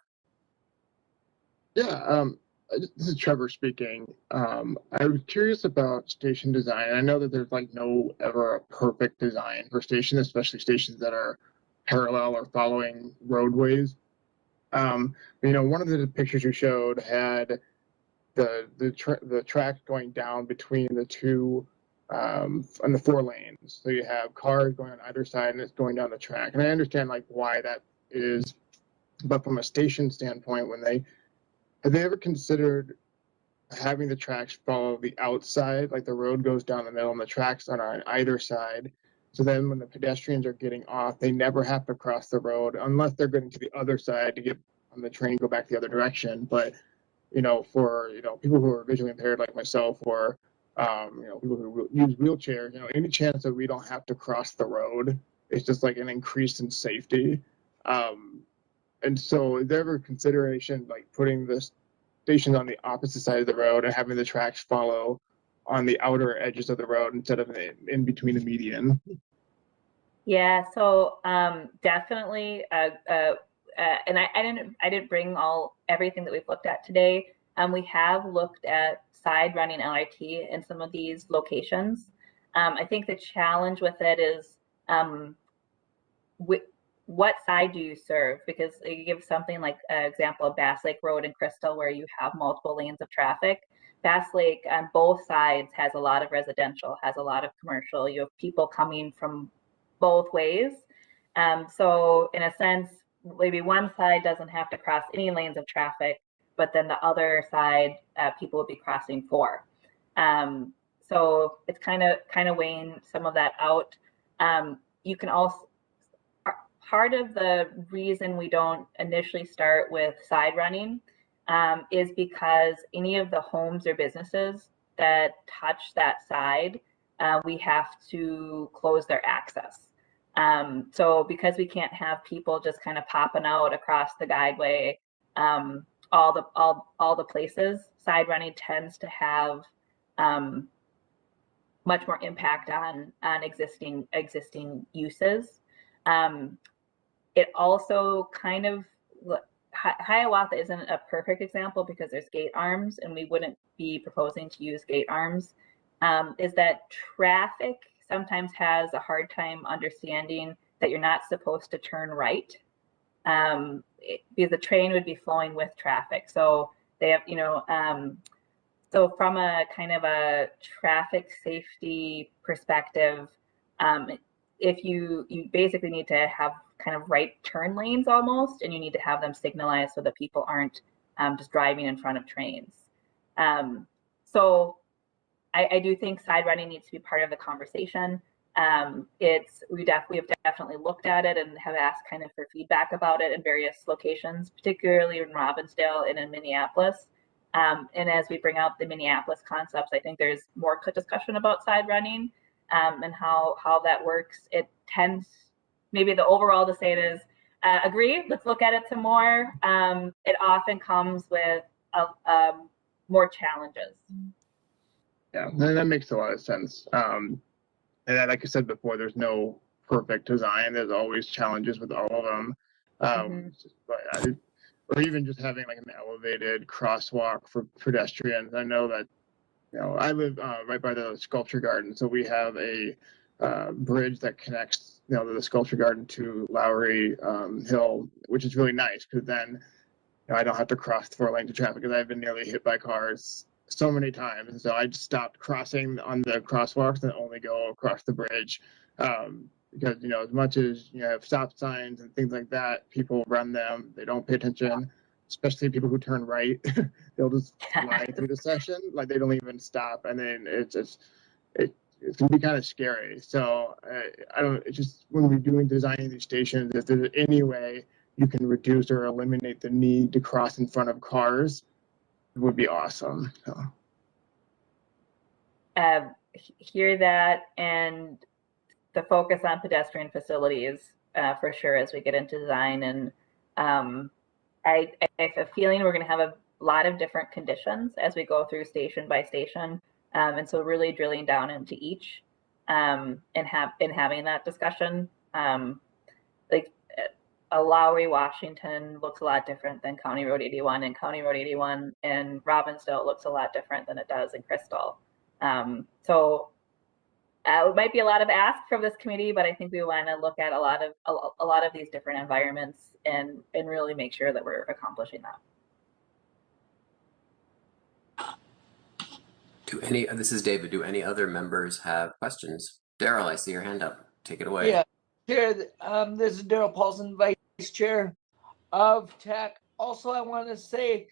Yeah, this is Trevor speaking. I was curious about station design. I know that there's like no ever a perfect design for stations, especially stations that are parallel or following roadways. One of the pictures you showed had the track going down between the two on the 4 lanes. So you have cars going on either side and it's going down the track. And I understand like why that is, but from a station standpoint, have they ever considered having the tracks follow the outside, like the road goes down the middle and the tracks are on either side? So then when the pedestrians are getting off, they never have to cross the road unless they're getting to the other side to get on the train, go back the other direction. But, for, people who are visually impaired like myself or, people who use wheelchairs, any chance that we don't have to cross the road, it's just like an increase in safety. And so is there ever consideration like putting the stations on the opposite side of the road and having the tracks follow on the outer edges of the road instead of in between the median? Yeah, so definitely, and I didn't bring everything that we've looked at today. We have looked at side running LRT in some of these locations. I think the challenge with it is what side do you serve? Because you give something like an example of Bass Lake Road in Crystal where you have multiple lanes of traffic. Bass Lake on both sides has a lot of residential, has a lot of commercial. You have people coming from both ways. So in a sense, maybe one side doesn't have to cross any lanes of traffic, but then the other side, people would be crossing 4. So it's kind of weighing some of that out. You can also, part of the reason we don't initially start with side running is because any of the homes or businesses that touch that side, we have to close their access. So because we can't have people just kind of popping out across the guideway, all the places, side running tends to have much more impact on existing uses. It also kind of, Hiawatha isn't a perfect example because there's gate arms and we wouldn't be proposing to use gate arms, is that traffic sometimes has a hard time understanding that you're not supposed to turn right, because the train would be flowing with traffic. So they have, so from a kind of a traffic safety perspective, if you basically need to have kind of right turn lanes almost, and you need to have them signalized so that people aren't just driving in front of trains. So I do think side running needs to be part of the conversation. We have definitely looked at it and have asked kind of for feedback about it in various locations, particularly in Robbinsdale and in Minneapolis. And as we bring out the Minneapolis concepts, I think there's more discussion about side running and how that works. It tends, maybe the overall to say it is, agree, let's look at it some more. It often comes with more challenges. Yeah, that makes a lot of sense. And like I said before, there's no perfect design. There's always challenges with all of them. Or even just having like an elevated crosswalk for pedestrians. I know that, I live right by the sculpture garden, so we have a bridge that connects, the sculpture garden to Lowry Hill, which is really nice because then I don't have to cross the 4 lanes of traffic because I've been nearly hit by cars so many times. And so I just stopped crossing on the crosswalks and only go across the bridge. Because, as much as you have stop signs and things like that, people run them, they don't pay attention, especially people who turn right. They'll just fly through the session, like they don't even stop. And then it's just, it's gonna be kind of scary. So I don't. It's just when we're doing designing these stations, if there's any way you can reduce or eliminate the need to cross in front of cars, it would be awesome. So. Hear that, and the focus on pedestrian facilities for sure as we get into design. And I have a feeling we're going to have a lot of different conditions as we go through station by station. And so really drilling down into each and having that discussion. Like Lowry, Washington looks a lot different than County Road 81, and County Road 81 in Robbinsdale looks a lot different than it does in Crystal. So it might be a lot of ask from this committee, but I think we want to look at a lot of these different environments and really make sure that we're accomplishing that. This is David. Do any other members have questions? Daryl, I see your hand up. Take it away. Yeah, Chair, this is Daryl Paulson, Vice Chair of TAC. Also, I want to say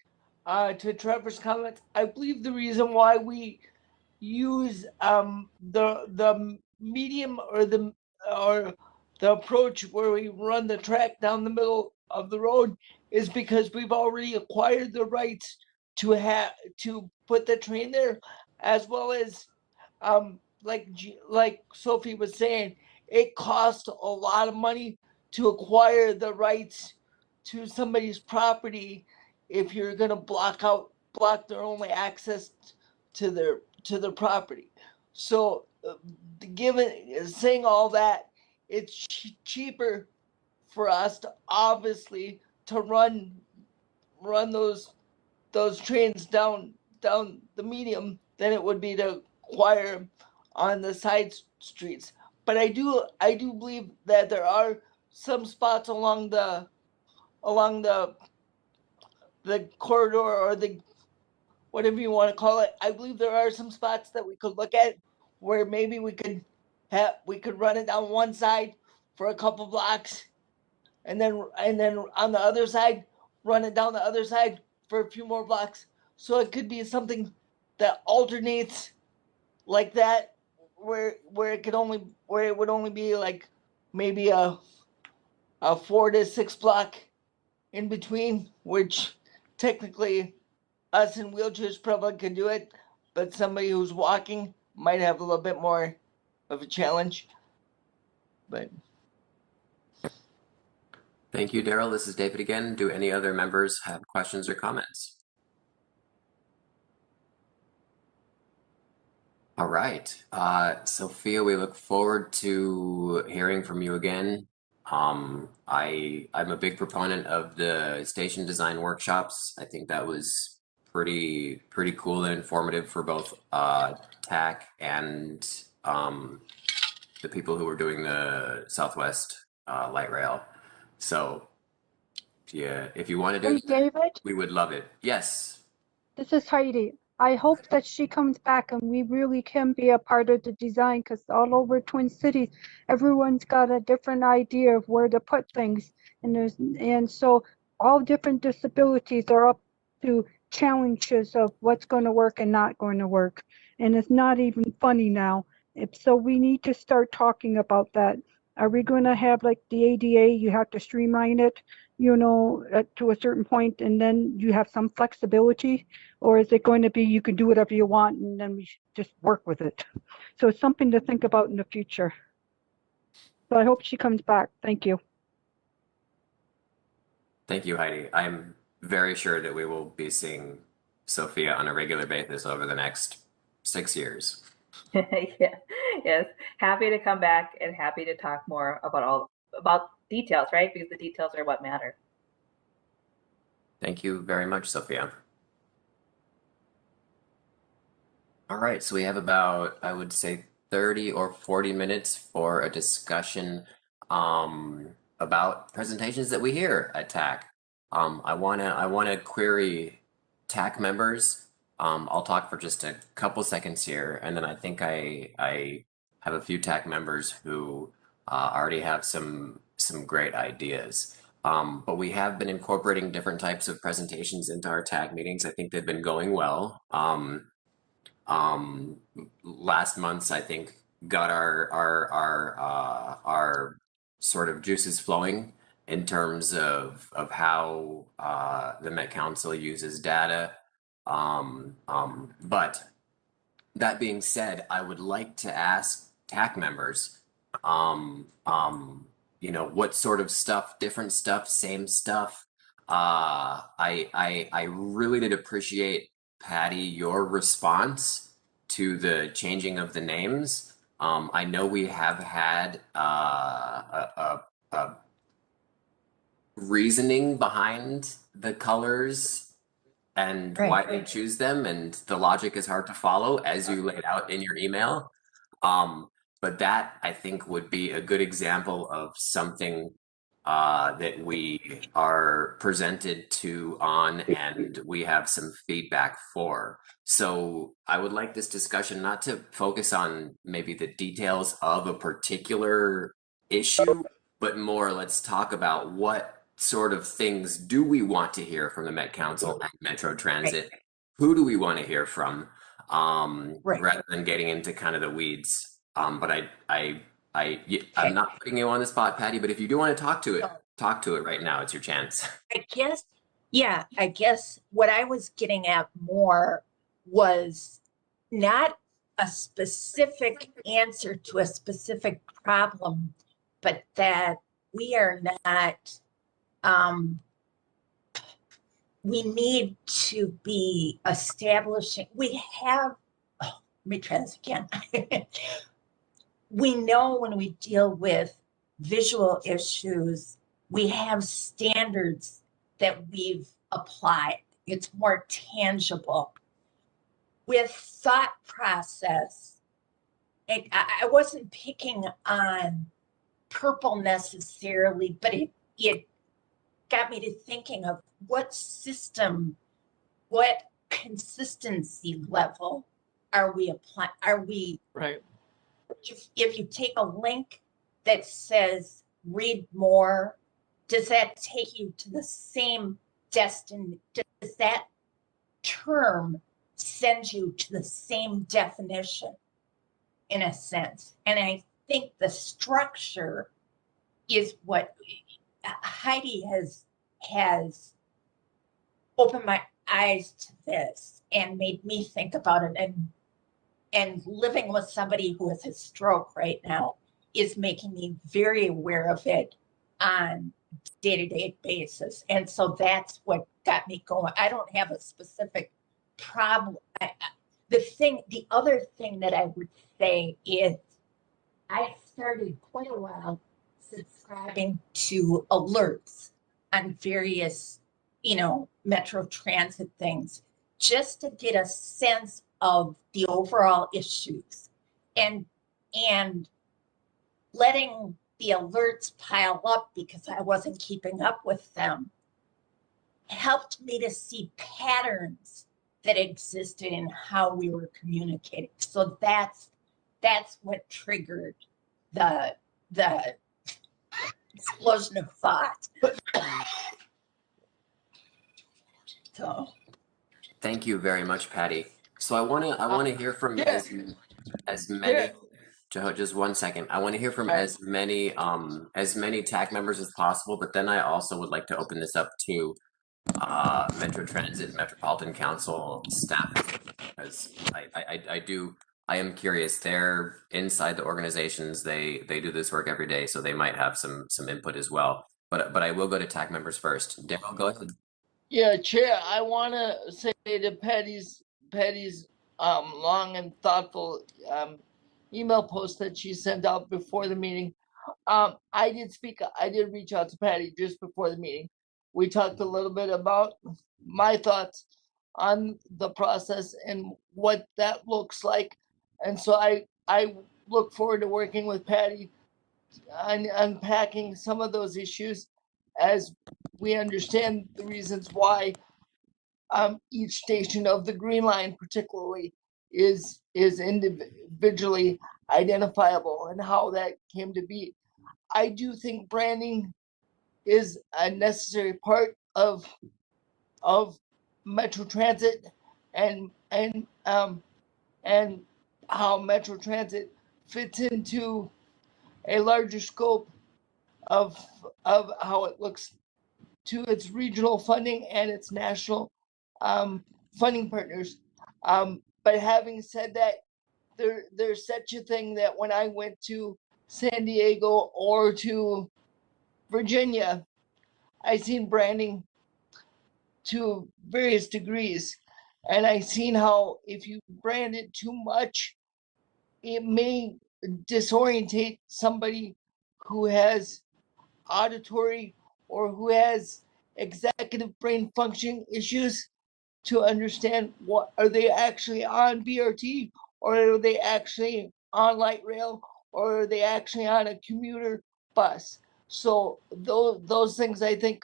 to Trevor's comments, I believe the reason why we use the medium or the approach where we run the track down the middle of the road is because we've already acquired the rights to put the train there, as well as like Sophie was saying, it costs a lot of money to acquire the rights to somebody's property if you're going to block their only access to their property. So saying all that, it's cheaper for us to obviously to run those trains down the medium than it would be to acquire on the side streets. But I do believe that there are some spots along the corridor or the whatever you want to call it. I believe there are some spots that we could look at where maybe we could run it down one side for a couple blocks, and then on the other side run it down the other side for a few more blocks. So it could be something that alternates like that, where it would only be like maybe a 4 to 6 block in between, which technically us in wheelchairs probably could do it, but somebody who's walking might have a little bit more of a challenge. But Thank you, Daryl. This is David again. Do any other members have questions or comments? All right. Sophia, we look forward to hearing from you again. I'm a big proponent of the station design workshops. I think that was pretty cool and informative for both TAC and the people who were doing the Southwest light rail. So yeah, if you want to do Hey, David, we would love it. Yes. this is Heidi. I hope that she comes back and we really can be a part of the design, because all over Twin Cities, everyone's got a different idea of where to put things. And so all different disabilities are up to challenges of what's going to work and not going to work. And it's not even funny now. So we need to start talking about that. Are we going to have like the ADA, you have to streamline it, to a certain point, and then you have some flexibility? Or is it going to be you can do whatever you want and then we just work with it? So it's something to think about in the future. So I hope she comes back. Thank you. Thank you, Heidi. I'm very sure that we will be seeing Sophia on a regular basis over the next 6 years. Yeah, yes, happy to come back and happy to talk more about details, right? Because the details are what matter. Thank you very much, Sophia. All right, so we have about, I would say, 30 or 40 minutes for a discussion about presentations that we hear at TAC. I wanna query TAC members. I'll talk for just a couple seconds here, and then I think I have a few TAC members who already have some great ideas. But we have been incorporating different types of presentations into our TAC meetings. I think they've been going well. Last month's, I think, got our sort of juices flowing in terms of how the Met Council uses data. But that being said, I would like to ask TAC members, um, um, what sort of stuff, different stuff, same stuff. I really did appreciate, Patty, your response to the changing of the names. I know we have had a reasoning behind the colors and why they choose them, and the logic is hard to follow as you laid out in your email. Um, but that I think would be a good example of something that we are presented to on and we have some feedback for. So I would like this discussion not to focus on maybe the details of a particular issue, but more let's talk about what sort of things do we want to hear from the Met Council and Metro Transit? Who do we want to hear from? Rather than getting into kind of the weeds. But I'm not putting you on the spot, Patty, but if you do want to talk to it right now. It's your chance. I guess what I was getting at more was not a specific answer to a specific problem, but that we are not, we need to be establishing, we have, let me try this again. We know when we deal with visual issues, we have standards that we've applied. It's more tangible. With thought process, I wasn't picking on purple necessarily, but it got me to thinking of what system, what consistency level are we applying? Are we, right? If you take a link that says read more, does that take you to the same destination? Does that term send you to the same definition in a sense? And I think the structure is what Heidi has opened my eyes to this and made me think about it. And living with somebody who has a stroke right now is making me very aware of it on day-to-day basis. And so that's what got me going. I don't have a specific problem. The other thing that I would say is I started quite a while subscribing to alerts on various, Metro Transit things, just to get a sense of the overall issues, and letting the alerts pile up because I wasn't keeping up with them helped me to see patterns that existed in how we were communicating. So that's what triggered the explosion of thought. So Thank you very much, Patty. So I want to hear from Yeah. as many. Yeah. Just 1 second. I want to hear from Right. as many TAC members as possible, but then I also would like to open this up to Metro Transit Metropolitan Council staff, because I am curious. They're inside the organizations. They do this work every day, so they might have some input as well. But I will go to TAC members first. Daryl, go ahead. Yeah, Chair, I want to say to Patty's long and thoughtful email post that she sent out before the meeting. I did reach out to Patty just before the meeting. We talked a little bit about my thoughts on the process and what that looks like. And so I look forward to working with Patty on unpacking some of those issues as we understand the reasons why each station of the Green Line particularly is individually identifiable and how that came to be. I do think branding is a necessary part of Metro Transit and how Metro Transit fits into a larger scope of how it looks to its regional funding and its national funding partners. But having said that, there's such a thing that when I went to San Diego or to Virginia, I seen branding to various degrees. And I seen how if you brand it too much, it may disorientate somebody who has auditory or who has executive brain function issues to understand what are they actually on BRT or are they actually on light rail or are they actually on a commuter bus. So those things I think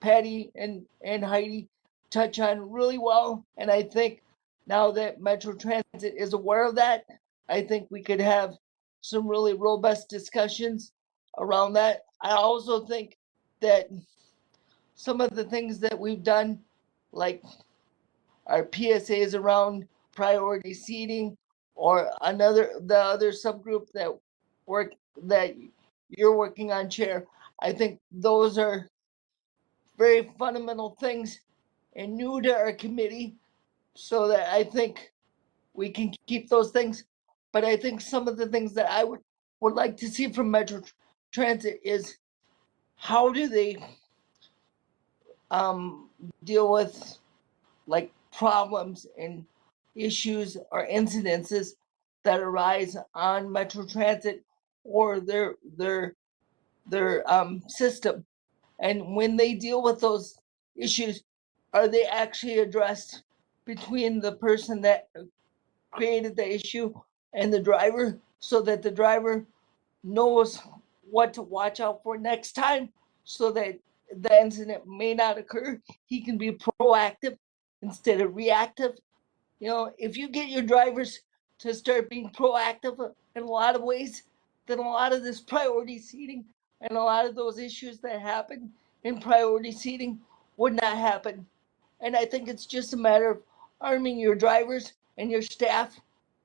Patty and Heidi touch on really well. And I think now that Metro Transit is aware of that, I think we could have some really robust discussions around that. I also think that some of the things that we've done, like our PSAs around priority seating, or the other subgroup that you're working on, Chair, I think those are very fundamental things and new to our committee, so that I think we can keep those things. But I think some of the things that I would like to see from Metro Transit is how do they deal with like problems and issues or incidences that arise on Metro Transit or their system. And when they deal with those issues, are they actually addressed between the person that created the issue and the driver, so that the driver knows what to watch out for next time so that the incident may not occur? He can be proactive instead of reactive. You know, if you get your drivers to start being proactive in a lot of ways, then a lot of this priority seating and a lot of those issues that happen in priority seating would not happen. And I think it's just a matter of arming your drivers and your staff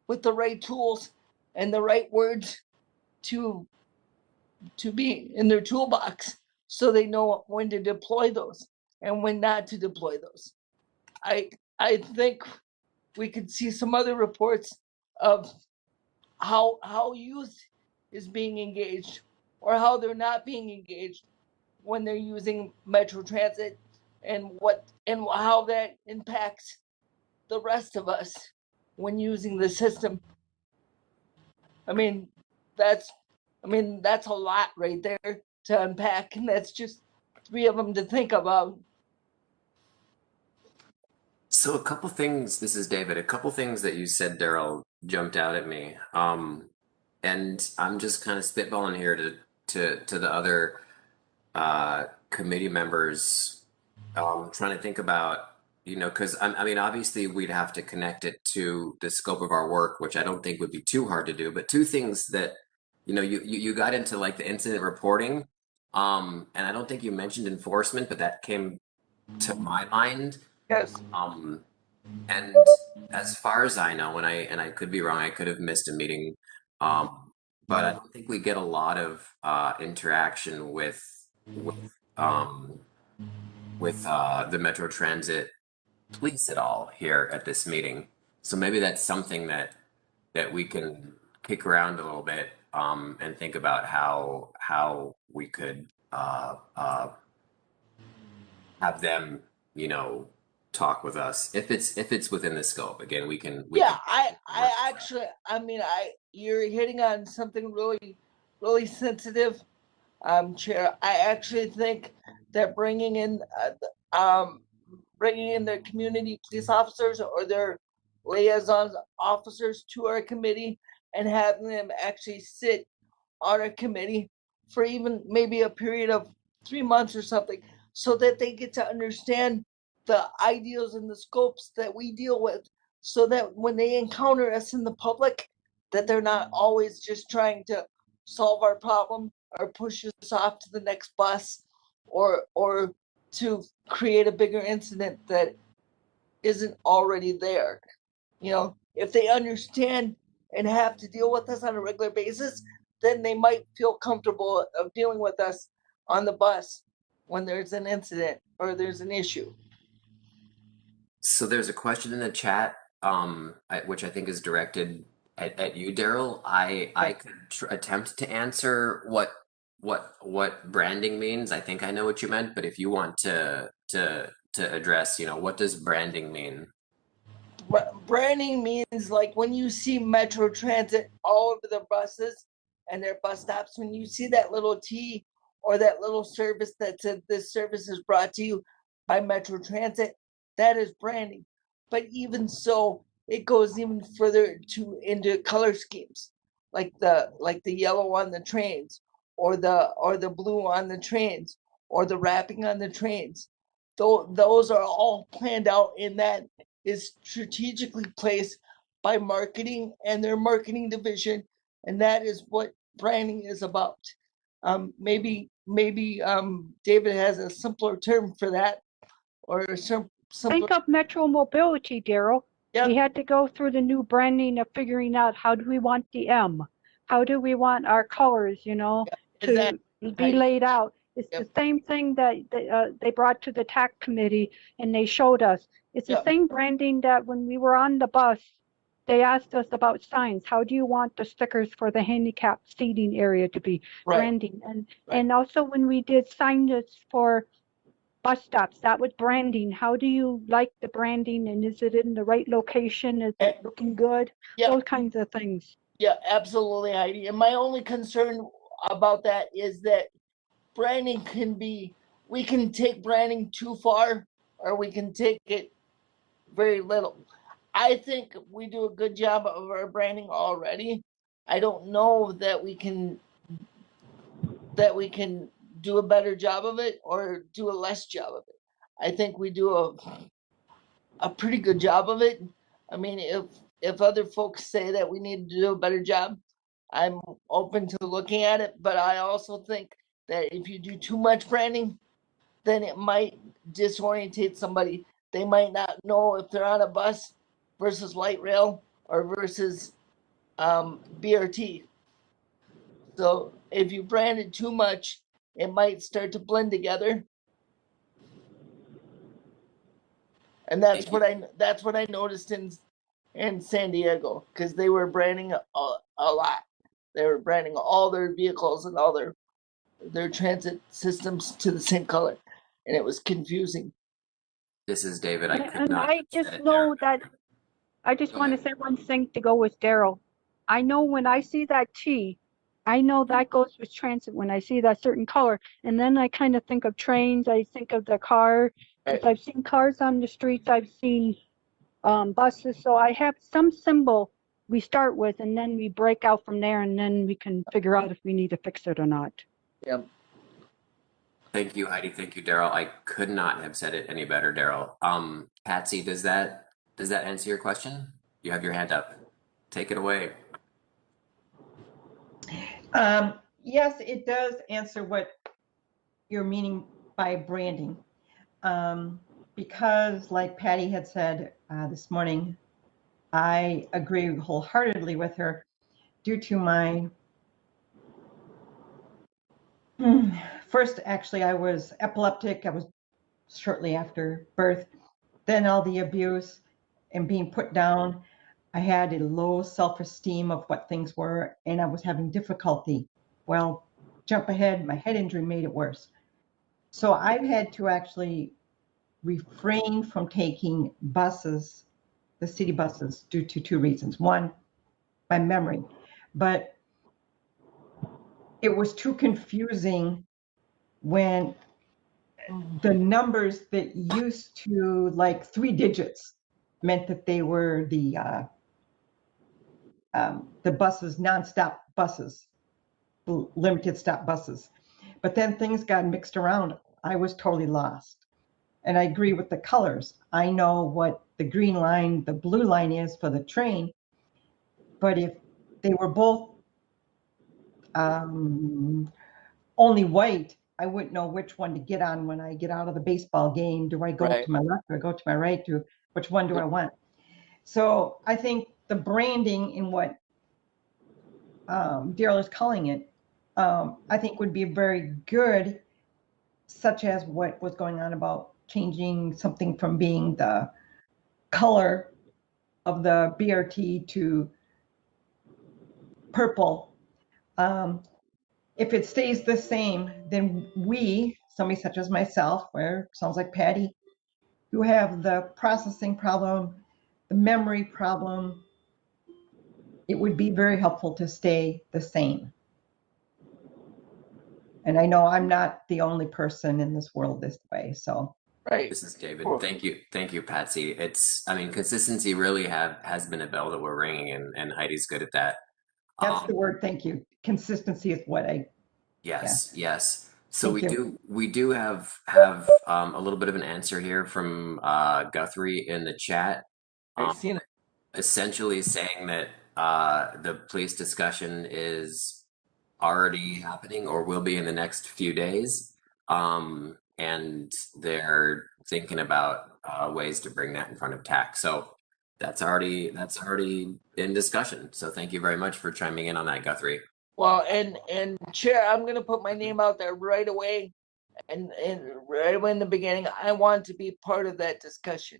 with the right tools and the right words to be in their toolbox, so they know when to deploy those and when not to deploy those. I think we could see some other reports of how youth is being engaged or how they're not being engaged when they're using Metro Transit, and how that impacts the rest of us when using the system. I mean, that's that's a lot right there to unpack, and that's just 3 of them to think about. So a couple things, this is David, a couple things that you said, Daryl, jumped out at me. And I'm just kind of spitballing here to the other committee members, trying to think about, because I mean, obviously we'd have to connect it to the scope of our work, which I don't think would be too hard to do. But two things that, you got into like the incident reporting, and I don't think you mentioned enforcement, but that came to my mind. Yes. And as far as I know, and I could be wrong, I could have missed a meeting, but I don't think we get a lot of interaction with um, the Metro Transit police at all here at this meeting. So maybe that's something that we can kick around a little bit, and think about how we could have them, talk with us if it's within the scope. Again, we can Yeah, work I with actually, you're hitting on something really sensitive, Chair. I actually think that bringing in their community police officers or their liaison officers to our committee and having them actually sit on a committee for even maybe a period of 3 months or something, so that they get to understand the ideals and the scopes that we deal with, so that when they encounter us in the public, that they're not always just trying to solve our problem or push us off to the next bus, or to create a bigger incident that isn't already there. You know, if they understand and have to deal with us on a regular basis, then they might feel comfortable of dealing with us on the bus when there's an incident or there's an issue. So there's a question in the chat, which I think is directed at you, Daryl. I could attempt to answer what branding means. I think I know what you meant, but if you want to address, what does branding mean? Branding means like when you see Metro Transit all over the buses and their bus stops, when you see that little T or that little service that said this service is brought to you by Metro Transit, that is branding. But even so, it goes even further into color schemes, like the yellow on the trains, or the blue on the trains, or the wrapping on the trains. Those are all planned out in that is strategically placed by marketing and their marketing division, and that is what branding is about. Maybe David has a simpler term for that, or some Think of Metro Mobility, Daryl. Yep. We had to go through the new branding of figuring out how do we want the M, how do we want our colors, to be laid out. It's the same thing that they brought to the TAC committee and they showed us. It's the same branding that when we were on the bus, they asked us about signs. How do you want the stickers for the handicap seating area to be branding? And also when we did signage for bus stops, that was branding. How do you like the branding, and is it in the right location? Is it looking good? Those kinds of things. Yeah, absolutely, Heidi. And my only concern about that is that branding we can take branding too far, or we can take it very little. I think we do a good job of our branding already. I don't know that we can do a better job of it or do a less job of it. I think we do a pretty good job of it. I mean, if other folks say that we need to do a better job, I'm open to looking at it. But I also think that if you do too much branding, then it might disorientate somebody. They might not know if they're on a bus versus light rail or versus BRT. So if you brand it too much, it might start to blend together. And that's what I noticed in San Diego, because they were branding a lot. They were branding all their vehicles and all their transit systems to the same color, and it was confusing. This is David. I could And not. I just know that I just want to say one thing to go with Daryl. I know when I see that T, I know that goes with transit when I see that certain color. And then I kind of think of trains, I think of the car. Because I've seen cars on the streets, I've seen buses. So I have some symbol we start with, and then we break out from there, and then we can figure out if we need to fix it or not. Yeah. Thank you, Heidi. Thank you, Daryl. I could not have said it any better, Daryl. Patsy, does that answer your question? You have your hand up. Take it away. Yes, it does answer what you're meaning by branding. Because like Patty had said this morning, I agree wholeheartedly with her due to my first, actually, I was epileptic. I was shortly after birth. Then all the abuse and being put down. I had a low self-esteem of what things were, and I was having difficulty. Well, jump ahead, my head injury made it worse. So I've had to actually refrain from taking buses, the city buses, due to two reasons. One, my memory, but it was too confusing when the numbers that used to like 3 digits meant that they were the buses, nonstop buses, limited stop buses. But then things got mixed around. I was totally lost. And I agree with the colors. I know what the green line, the blue line is for the train. But if they were both only white, I wouldn't know which one to get on when I get out of the baseball game. Do I go to my left? Do I go to my right? Which one do I want? So I think the branding in what Daryl is calling it, I think would be very good, such as what was going on about changing something from being the color of the BRT to purple. If it stays the same, then we, somebody such as myself, where sounds like Patty, who have the processing problem, the memory problem, it would be very helpful to stay the same. And I know I'm not the only person in this world this way, so. Right. This is David. Thank you, Patsy. I mean, consistency really has been a bell that we're ringing, and Heidi's good at that. That's the word, thank you. Consistency is what I, Yes, yes. So Thank you. we do have a little bit of an answer here from Guthrie in the chat. I've seen it. Essentially saying that the police discussion is already happening or will be in the next few days. And they're thinking about ways to bring that in front of TAC. So that's already in discussion. So thank you very much for chiming in on that, Guthrie. Well, and Chair, I'm gonna put my name out there right away, and right away in the beginning. I want to be part of that discussion,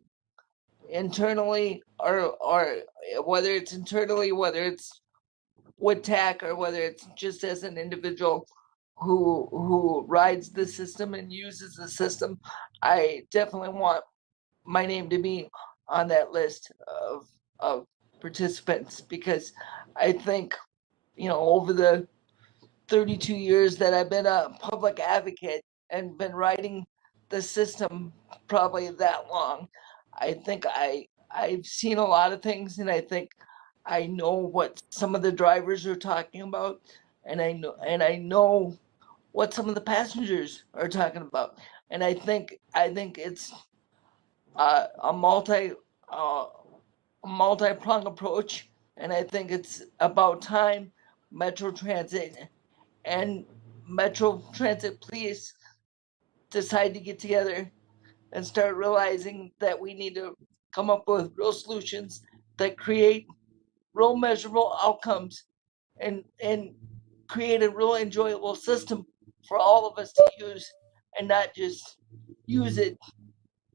internally or whether it's internally, whether it's with TAC, or whether it's just as an individual who rides the system and uses the system. I definitely want my name to be on that list of participants, because I think, you know, over the 32 years that I've been a public advocate and been writing the system probably that long, I think I've seen a lot of things, and I think I know what some of the drivers are talking about, and I know what some of the passengers are talking about, and I think it's a multi-pronged approach, and I think it's about time Metro Transit and Metro Transit Police decide to get together and start realizing that we need to come up with real solutions that create real measurable outcomes, and create a real enjoyable system for all of us to use, and not just use it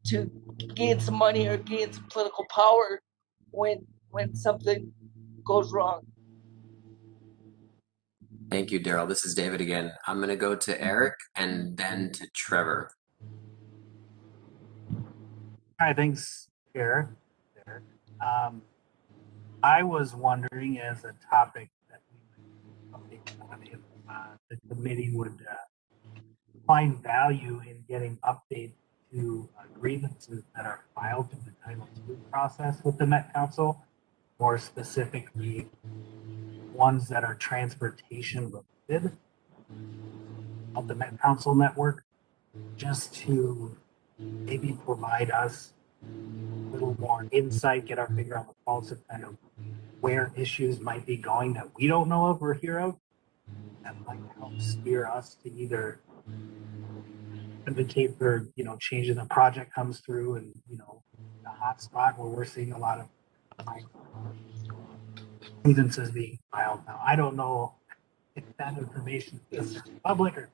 to gain some money or gain some political power when something goes wrong. Thank you, Daryl. This is David again. I'm going to go to Eric and then to Trevor. Hi, thanks, Chair. I was wondering, as a topic that we might update on, if the committee would find value in getting updates to grievances that are filed through the Title II process with the Met Council, more specifically ones that are transportation related of the Met Council network, just to maybe provide us a little more insight, get our finger on the pulse of kind of where issues might be going that we don't know of or hear of, that might help steer us to either advocate for, you know, changing the project comes through, and, you know, the hot spot where we're seeing a lot of grievances being filed now. I don't know if that information is public or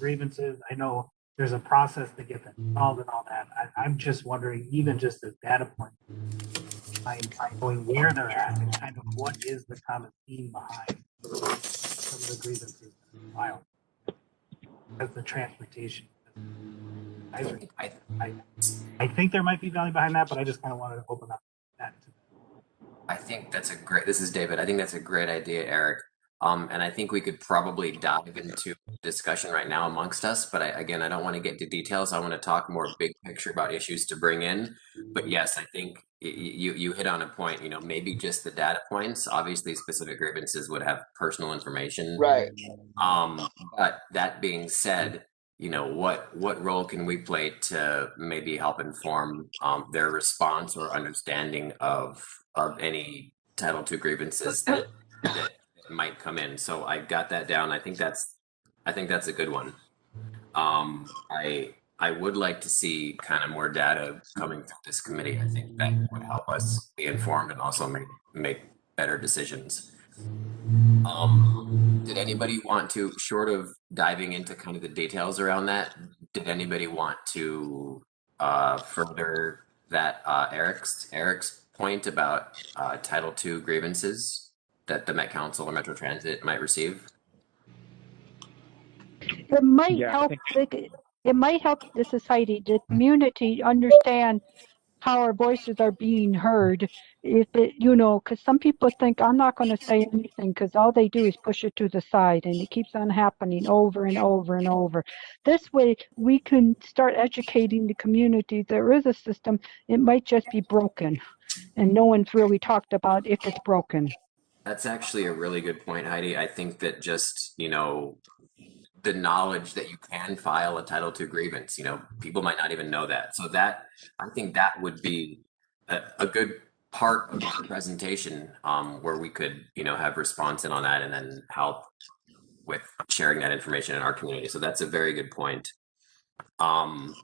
grievances. I know there's a process to get them solved and all that. I'm just wondering, even just as data point, knowing where they're at and kind of what is the common theme behind some of the grievances filed as the transportation. I think there might be value behind that, but I just kind of wanted to open up that to I think that's a great, this is David. I think that's a great idea, Eric. And I think we could probably dive into discussion right now amongst us, but again, I don't want to get into details. I want to talk more big picture about issues to bring in. But yes, I think you hit on a point, you know, maybe just the data points. Obviously, specific grievances would have personal information. Right. But that being said, you know, what role can we play to maybe help inform their response or understanding of any Title II grievances that might come in? So I got that down. I think that's a good one. I would like to see kind of more data coming through this committee. I think that would help us be informed and also make better decisions. Did anybody want to, short of diving into kind of the details around that, did anybody want to further that Eric's point about Title II grievances that the Met Council or Metro Transit might receive? It might Yeah, I help, think it might help the society, the community understand how our voices are being heard. If it, because some people think I'm not going to say anything because all they do is push it to the side and it keeps on happening over and over and over. This way we can start educating the community. There is a system. It might just be broken and no one's really talked about if it's broken. That's actually a really good point, Heidi. I think that just, the knowledge that you can file a Title II grievance, people might not even know that. So that, I think that would be a good part of our presentation, where we could, have response in on that and then help with sharing that information in our community. So that's a very good point. And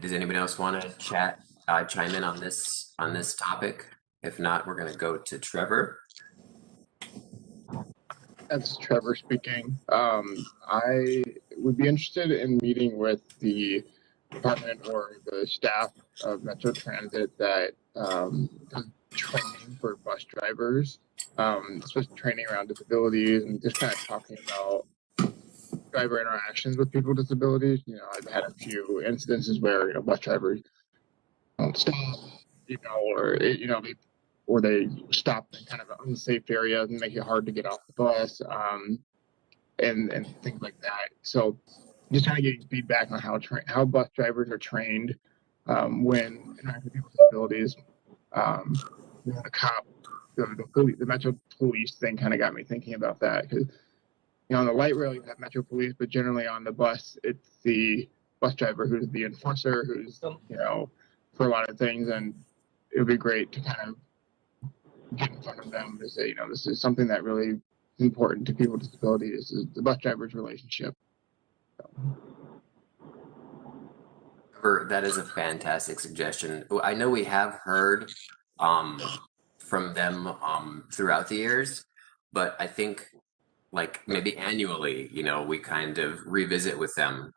does anybody else want to chime in on this topic? If not, we're going to go to Trevor. That's Trevor speaking. I would be interested in meeting with the department or the staff of Metro Transit that does training for bus drivers, especially training around disabilities and just kind of talking about driver interactions with people with disabilities. I've had a few instances where bus drivers don't stop, or they stop in kind of unsafe areas and make it hard to get off the bus, and things like that. So just kind of getting feedback on how bus drivers are trained when interacting with people with disabilities. The cop, the Metro Police thing kind of got me thinking about that because on the light rail you have Metro Police, but generally on the bus it's the bus driver who's the enforcer, who's for a lot of things, and it would be great to kind of get in front of them to say, this is something that really is important to people with disabilities, is the bus driver's relationship. That is a fantastic suggestion. I know we have heard from them throughout the years, but I think like maybe annually, we kind of revisit with them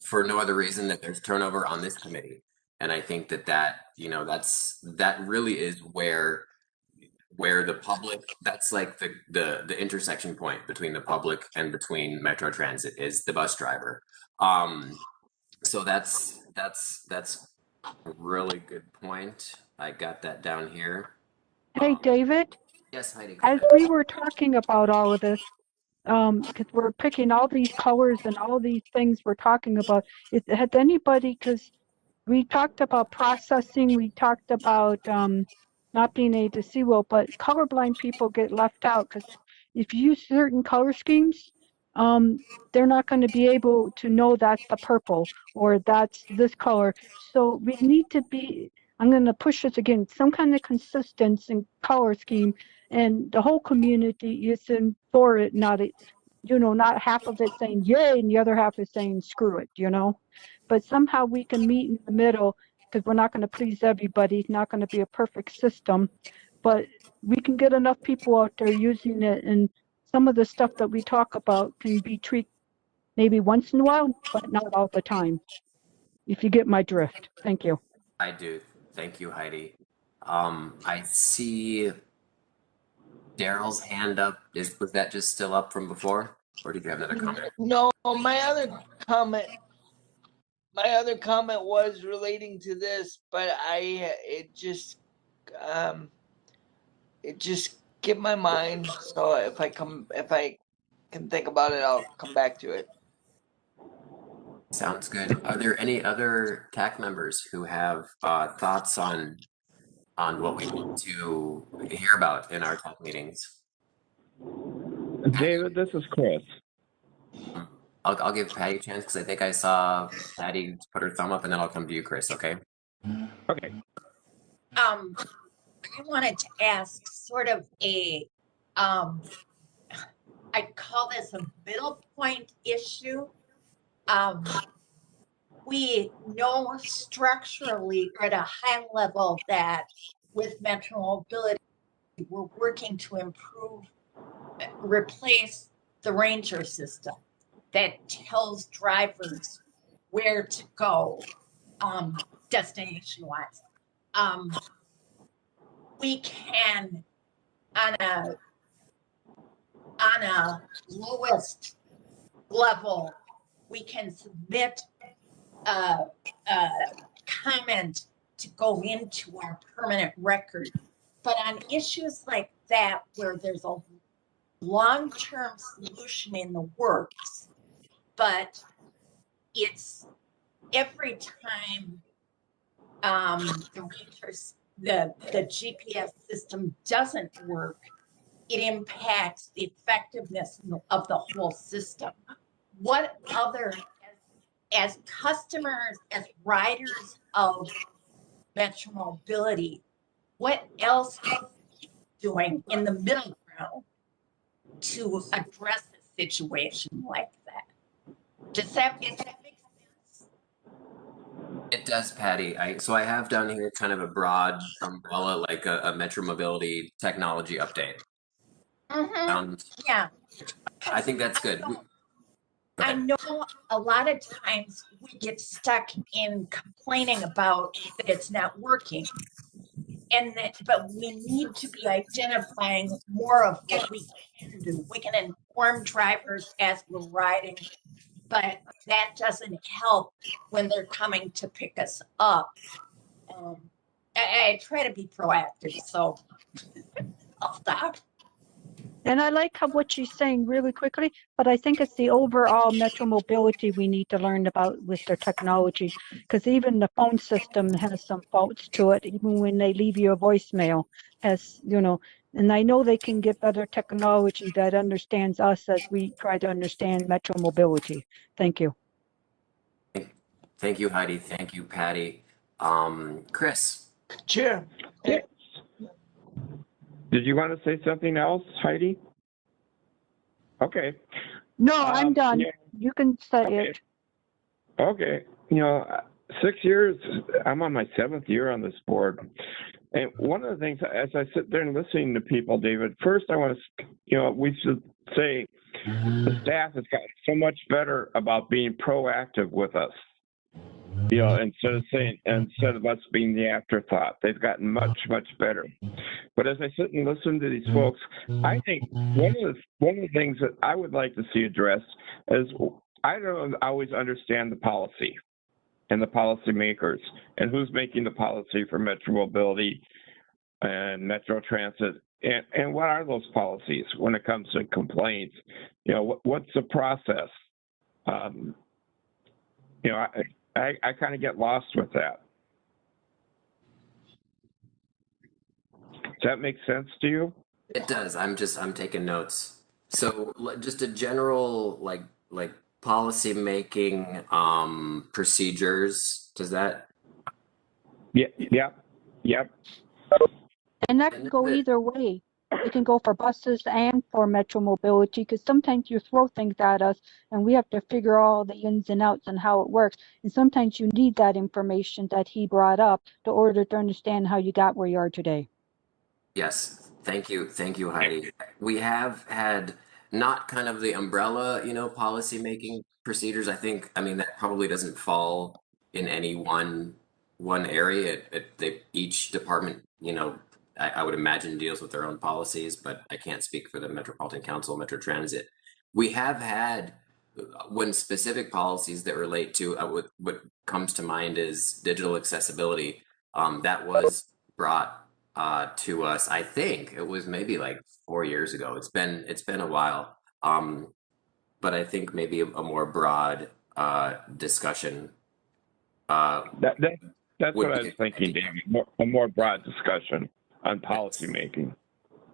for no other reason that there's turnover on this committee. And I think that that really is where the public, that's like the intersection point between the public and between Metro Transit is the bus driver. So that's a really good point. I got that down here. Hey, David, Yes, Heidi. as we were talking about all of this, because we're picking all these colors and all these things we're talking about, has anybody, because we talked about processing, we talked about not being able to see well, but colorblind people get left out because if you use certain color schemes, they're not going to be able to know that's the purple or that's this color. So we need to be, I'm going to push this again, some kind of consistency in color scheme, and the whole community is in for it, not half of it saying yay and the other half is saying screw it, but somehow we can meet in the middle because we're not going to please everybody. It's not going to be a perfect system, but we can get enough people out there using it, and some of the stuff that we talk about can be tweaked maybe once in a while, but not all the time. If you get my drift. Thank you. I do. Thank you, Heidi. I see Daryl's hand up. Was that just still up from before, or did you have another comment? No, my other comment was relating to this, but it just skipped my mind. So if I can think about it, I'll come back to it. Sounds good. Are there any other TAC members who have thoughts on what we need to hear about in our TAC meetings? David, this is Chris. I'll give Patty a chance because I think I saw Patty put her thumb up, and then I'll come to you, Chris. Okay. Okay. I wanted to ask sort of I call this a middle point issue. We know structurally or at a high level that with Metro Mobility, we're working to replace the ranger system that tells drivers where to go, destination wise. We can, on a lowest level, we can submit a comment to go into our permanent record. But on issues like that, where there's a long-term solution in the works, but it's every time the GPS system doesn't work, it impacts the effectiveness of the whole system. What other, as customers, as riders of Metro Mobility, what else are we doing in the middle ground to address a situation like that? Does that make sense? It does, Patty. So I have down here kind of a broad umbrella, like a Metro Mobility technology update. Yeah. I think that's good. I know a lot of times we get stuck in complaining about that it's not working. But we need to be identifying more of what we can do. We can inform drivers as we're riding, but that doesn't help when they're coming to pick us up. I try to be proactive, so I'll stop. And I like what she's saying really quickly, but I think it's the overall Metro Mobility we need to learn about with their technology, because even the phone system has some faults to it, even when they leave you a voicemail, and I know they can get better technology that understands us as we try to understand Metro Mobility. Thank you. Thank you, Heidi. Thank you, Patty. Chris. Chair. Yes. Did you want to say something else, Heidi? Okay. No, I'm done. Yeah. You can say it. Okay. 6 years, I'm on my 7th year on this board. And one of the things, as I sit there and listening to people, David, first I want to, we should say the staff has gotten so much better about being proactive with us. Instead of us being the afterthought, they've gotten much, much better. But as I sit and listen to these folks, I think one of the things that I would like to see addressed is I don't always understand the policy and the policymakers and who's making the policy for Metro Mobility and Metro Transit, and what are those policies when it comes to complaints? What's the process? I kind of get lost with that. Does that make sense to you? It does. I'm taking notes. So just a general like policy making procedures. Does that? Yep. And that can go either way. It can go for buses and for Metro Mobility, because sometimes you throw things at us and we have to figure all the ins and outs and how it works. And sometimes you need that information that he brought up in order to understand how you got where you are today. Yes. Thank you, Heidi. We have had not kind of the umbrella, policy making procedures. I mean, that probably doesn't fall in any one area. Each department, I would imagine deals with their own policies, but I can't speak for the Metropolitan Council, Metro Transit. We have had when specific policies that relate to what comes to mind is digital accessibility. That was brought to us. I think it was maybe like 4 years ago. It's been a while. But I think maybe a more broad discussion. That's what I was thinking, David. A more broad discussion on policy making.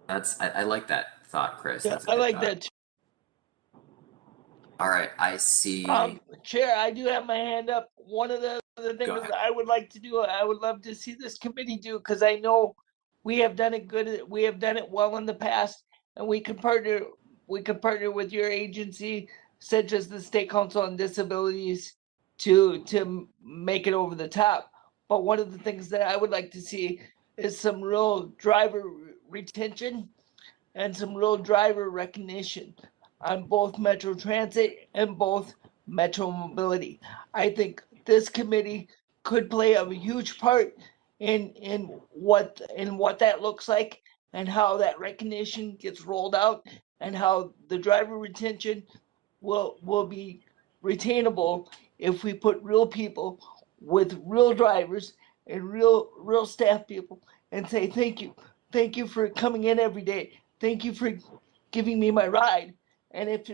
I like that thought, Chris. Yeah, I like that too. All right, I see. Chair, I do have my hand up. One of the things that I would like to do, I would love to see this committee do, because I know we have done it good. We have done it well in the past, and we could partner with your agency, such as the State Council on Disabilities, to make it over the top. But one of the things that I would like to see is some real driver retention and some real driver recognition on both Metro Transit and both Metro Mobility. I think this committee could play a huge part in what that looks like and how that recognition gets rolled out and how the driver retention will be retainable if we put real people with real drivers and real staff people and say thank you for coming in every day, thank you for giving me my ride. And if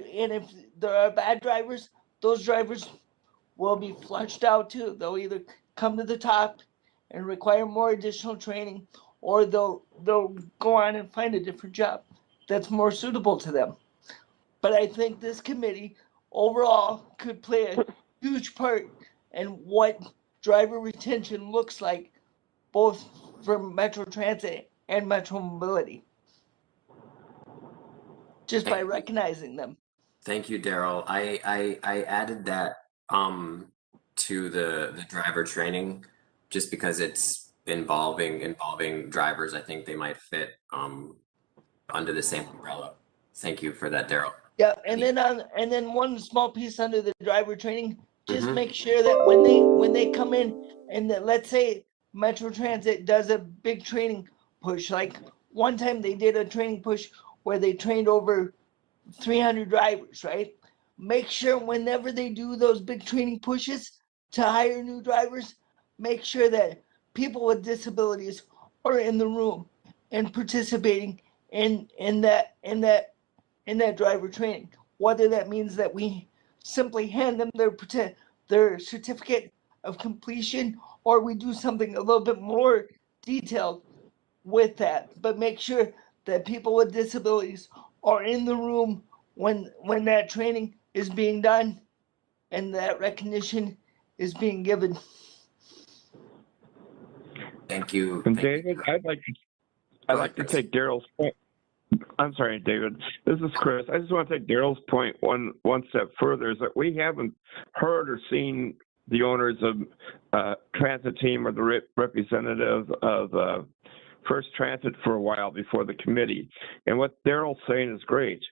there are bad drivers, those drivers will be flushed out too. They'll either come to the top and require more additional training, or they'll go on and find a different job that's more suitable to them. But I think this committee overall could play a huge part in what driver retention looks like, both for Metro Transit and Metro Mobility, just by recognizing them. Thank you, Daryl. I added that to the driver training just because it's involving drivers. I think they might fit under the same umbrella. Thank you for that, Daryl. Yeah, and then one small piece under the driver training, just Mhm. make sure that when they come in and that, let's say Metro Transit does a big training push, like one time they did a training push where they trained over 300 drivers, right? Make sure whenever they do those big training pushes to hire new drivers, make sure that people with disabilities are in the room and participating in that driver training. Whether that means that we simply hand them their certificate of completion, or we do something a little bit more detailed with that, but make sure that people with disabilities are in the room when that training is being done and that recognition is being given. Thank you. And David, I'd like to take Daryl's point. I'm sorry, David. This is Chris. I just want to take Daryl's point one step further, is that we haven't heard or seen the owners of transit team or the representative of First Transit for a while before the committee. And what Daryl's saying is great.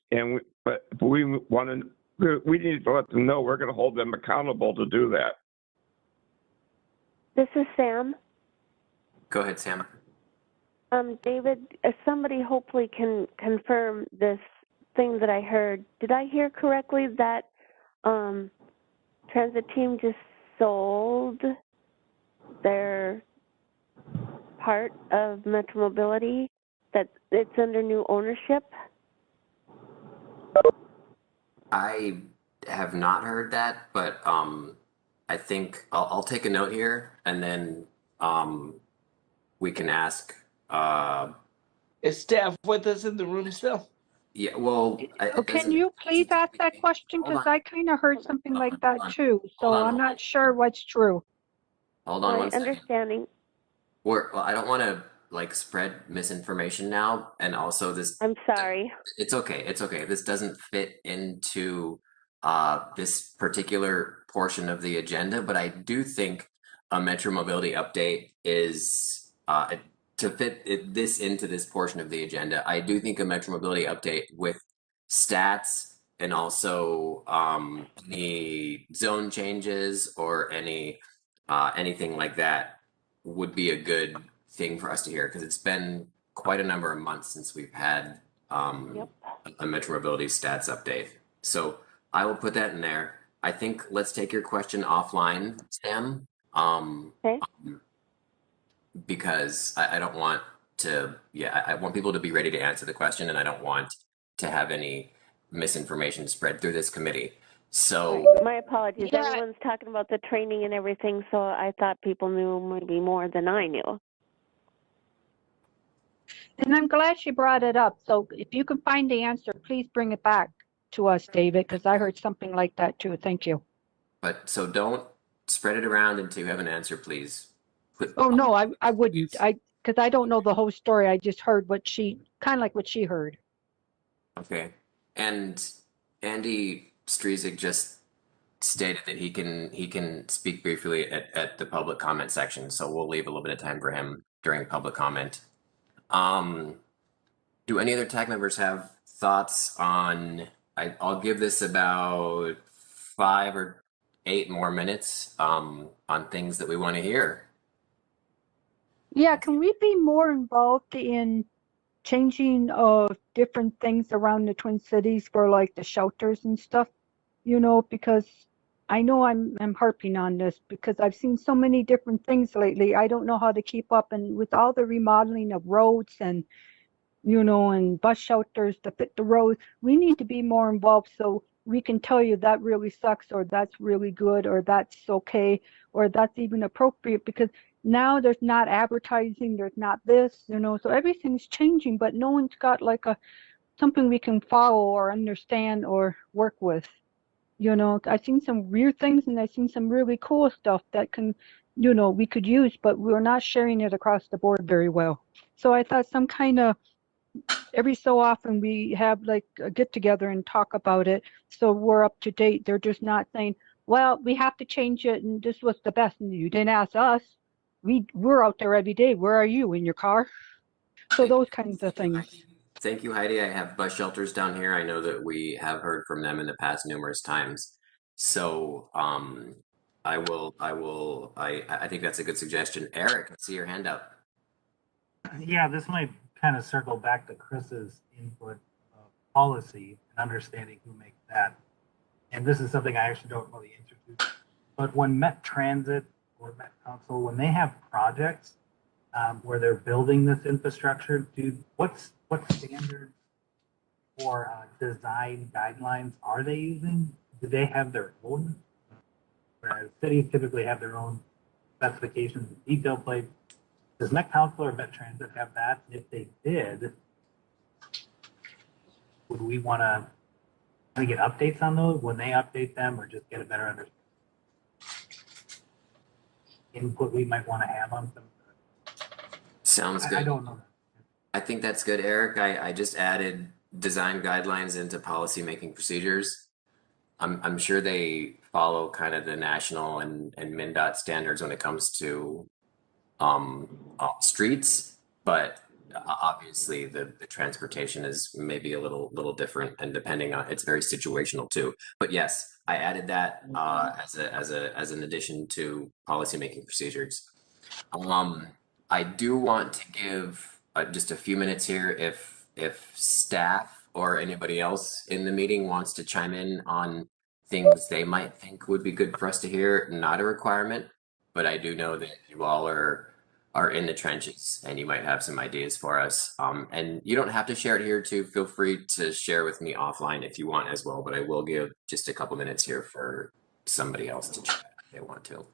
But we need to let them know we're going to hold them accountable to do that. This is Sam. Go ahead, Sam. David, somebody hopefully can confirm this thing that I heard. Did I hear correctly that transit team just sold their part of Metro Mobility, that it's under new ownership? I have not heard that, but I think I'll take a note here, and then we can ask. Is staff with us in the room still? Yeah, well, Can you please ask that question? Because I kind of heard something like that too. So I'm not sure what's true. Hold on My one second. understanding. Well, I don't want to like spread misinformation now, and also this. I'm sorry. It's okay. It's okay. This doesn't fit into this particular portion of the agenda, but I do think a Metro Mobility update is to fit this into this portion of the agenda. I do think a Metro Mobility update with stats and also any zone changes or anything like that would be a good thing for us to hear, because it's been quite a number of months since we've had a Metro Mobility stats update. So I will put that in there. I think let's take your question offline, Sam. Okay. Because I don't want to, I want people to be ready to answer the question, and I don't want to have any misinformation spread through this committee. So my apologies. Yeah. Everyone's talking about the training and everything, so I thought people knew maybe more than I knew. And I'm glad she brought it up. So if you can find the answer, please bring it back to us, David, because I heard something like that too. Thank you. But so don't spread it around until you have an answer, please. Oh, no, I wouldn't. Because I don't know the whole story. I just heard what she, kind of like what she heard. Okay. And Andy Strezik just stated that he can speak briefly at the public comment section, so we'll leave a little bit of time for him during public comment. Do any other TAC members have thoughts on, I'll give this about 5 or 8 more minutes on things that we want to hear. Yeah, can we be more involved in changing different things around the Twin Cities for like the shelters and stuff? You know, because I know I'm harping on this because I've seen so many different things lately. I don't know how to keep up, and with all the remodeling of roads and and bus shelters to fit the roads, we need to be more involved so we can tell you that really sucks or that's really good or that's okay or that's even appropriate because now there's not advertising, there's not this, so everything's changing, but no one's got like something we can follow or understand or work with. I've seen some weird things and I've seen some really cool stuff that we could use, but we're not sharing it across the board very well. So I thought some kind of every so often we have like a get together and talk about it so we're up to date. They're just not saying, well, we have to change it and this was the best and you didn't ask us. We're out there every day. Where are you, in your car? So those kinds of things. Thank you, Heidi. I have bus shelters down here. I know that we have heard from them in the past numerous times. So I think that's a good suggestion. Eric, I see your hand up. Yeah, this might kind of circle back to Chris's input of policy and understanding who makes that. And this is something I actually don't know the answer to. But when Met Transit or Met Council, when they have projects where they're building this infrastructure, what standards or design guidelines are they using? Do they have their own? Whereas cities typically have their own specifications and detail plates. Does Met Council or Met Transit have that? If they did, would we want to get updates on those when they update them, or just get a better understanding? Input we might want to have on them. Sounds good. I don't know. I think that's good, Eric. I just added design guidelines into policy making procedures. I'm sure they follow kind of the national and MnDOT standards when it comes to streets, but obviously the transportation is maybe a little different, and depending on, it's very situational too. But yes, I added that as an addition to policy making procedures. I do want to give just a few minutes here if staff or anybody else in the meeting wants to chime in on things they might think would be good for us to hear. Not a requirement, but I do know that you all are in the trenches and you might have some ideas for us. And you don't have to share it here too. Feel free to share with me offline if you want as well, but I will give just a couple minutes here for somebody else to chat if they want to.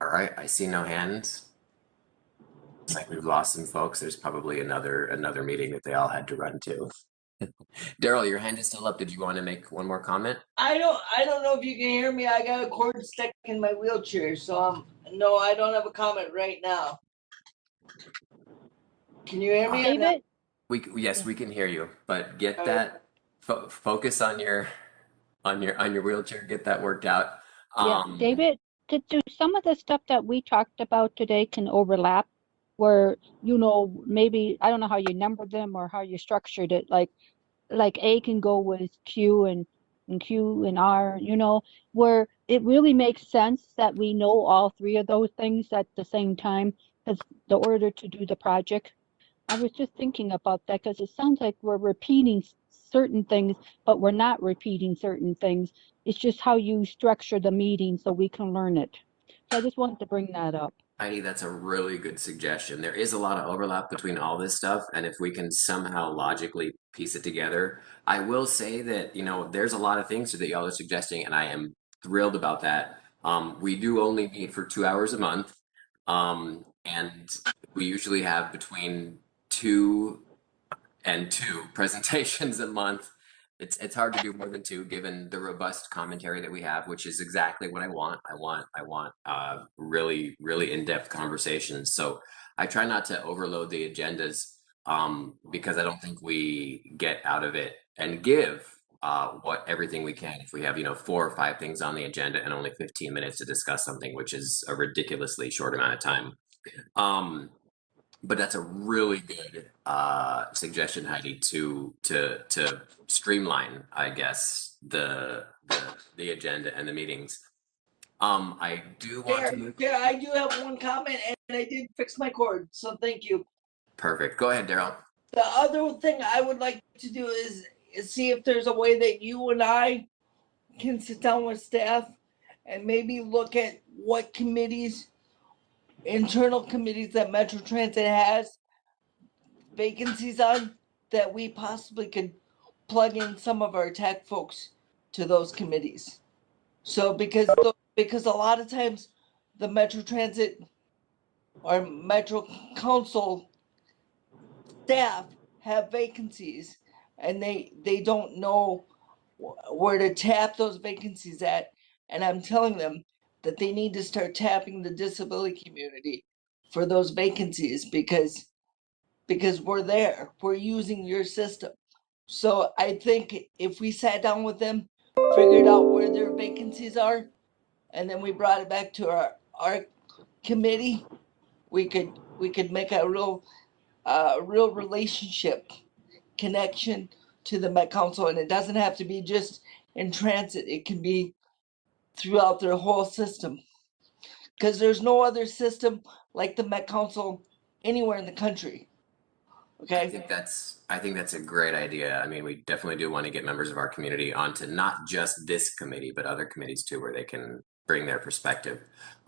All right, I see no hands. It's like we've lost some folks. There's probably another meeting that they all had to run to. Daryl, your hand is still up. Did you want to make one more comment? I don't know if you can hear me. I got a cord stuck in my wheelchair, so no, I don't have a comment right now. Can you hear me? David? Yes, we can hear you, but get that focus on your wheelchair. Get that worked out. Yeah, David, do some of the stuff that we talked about today can overlap where, maybe, I don't know how you numbered them or how you structured it, like A can go with Q and Q and R, where it really makes sense that we know all three of those things at the same time as the order to do the project. I was just thinking about that because it sounds like we're repeating certain things, but we're not repeating certain things. It's just how you structure the meeting so we can learn it. So I just wanted to bring that up. Heidi, that's a really good suggestion. There is a lot of overlap between all this stuff, and if we can somehow logically piece it together, I will say that, there's a lot of things that y'all are suggesting, and I am thrilled about that. We do only meet for 2 hours a month, and we usually have between 2 and 2 presentations a month. It's hard to do more than 2 given the robust commentary that we have, which is exactly what I want. I want really in-depth conversations. So I try not to overload the agendas because I don't think we get out of it and give everything we can if we have 4 or 5 things on the agenda and only 15 minutes to discuss something, which is a ridiculously short amount of time. But that's a really good suggestion, Heidi, to streamline, I guess, the agenda and the meetings. I do want to move. Here, I do have one comment, and I did fix my cord, so thank you. Perfect. Go ahead, Daryl. The other thing I would like to do is see if there's a way that you and I can sit down with staff and maybe look at what committees, internal committees that Metro Transit has vacancies on, that we possibly could plug in some of our tech folks to those committees. So because a lot of times the Metro Transit or Metro Council staff have vacancies and they don't know where to tap those vacancies at. And I'm telling them that they need to start tapping the disability community for those vacancies because we're there, we're using your system. So I think if we sat down with them, figured out where their vacancies are, and then we brought it back to our committee, we could make a real relationship connection to the Met Council, and it doesn't have to be just in transit. It can be throughout their whole system, because there's no other system like the Met Council anywhere in the country. Okay. I think that's a great idea. I mean, we definitely do want to get members of our community onto not just this committee, but other committees too, where they can bring their perspective.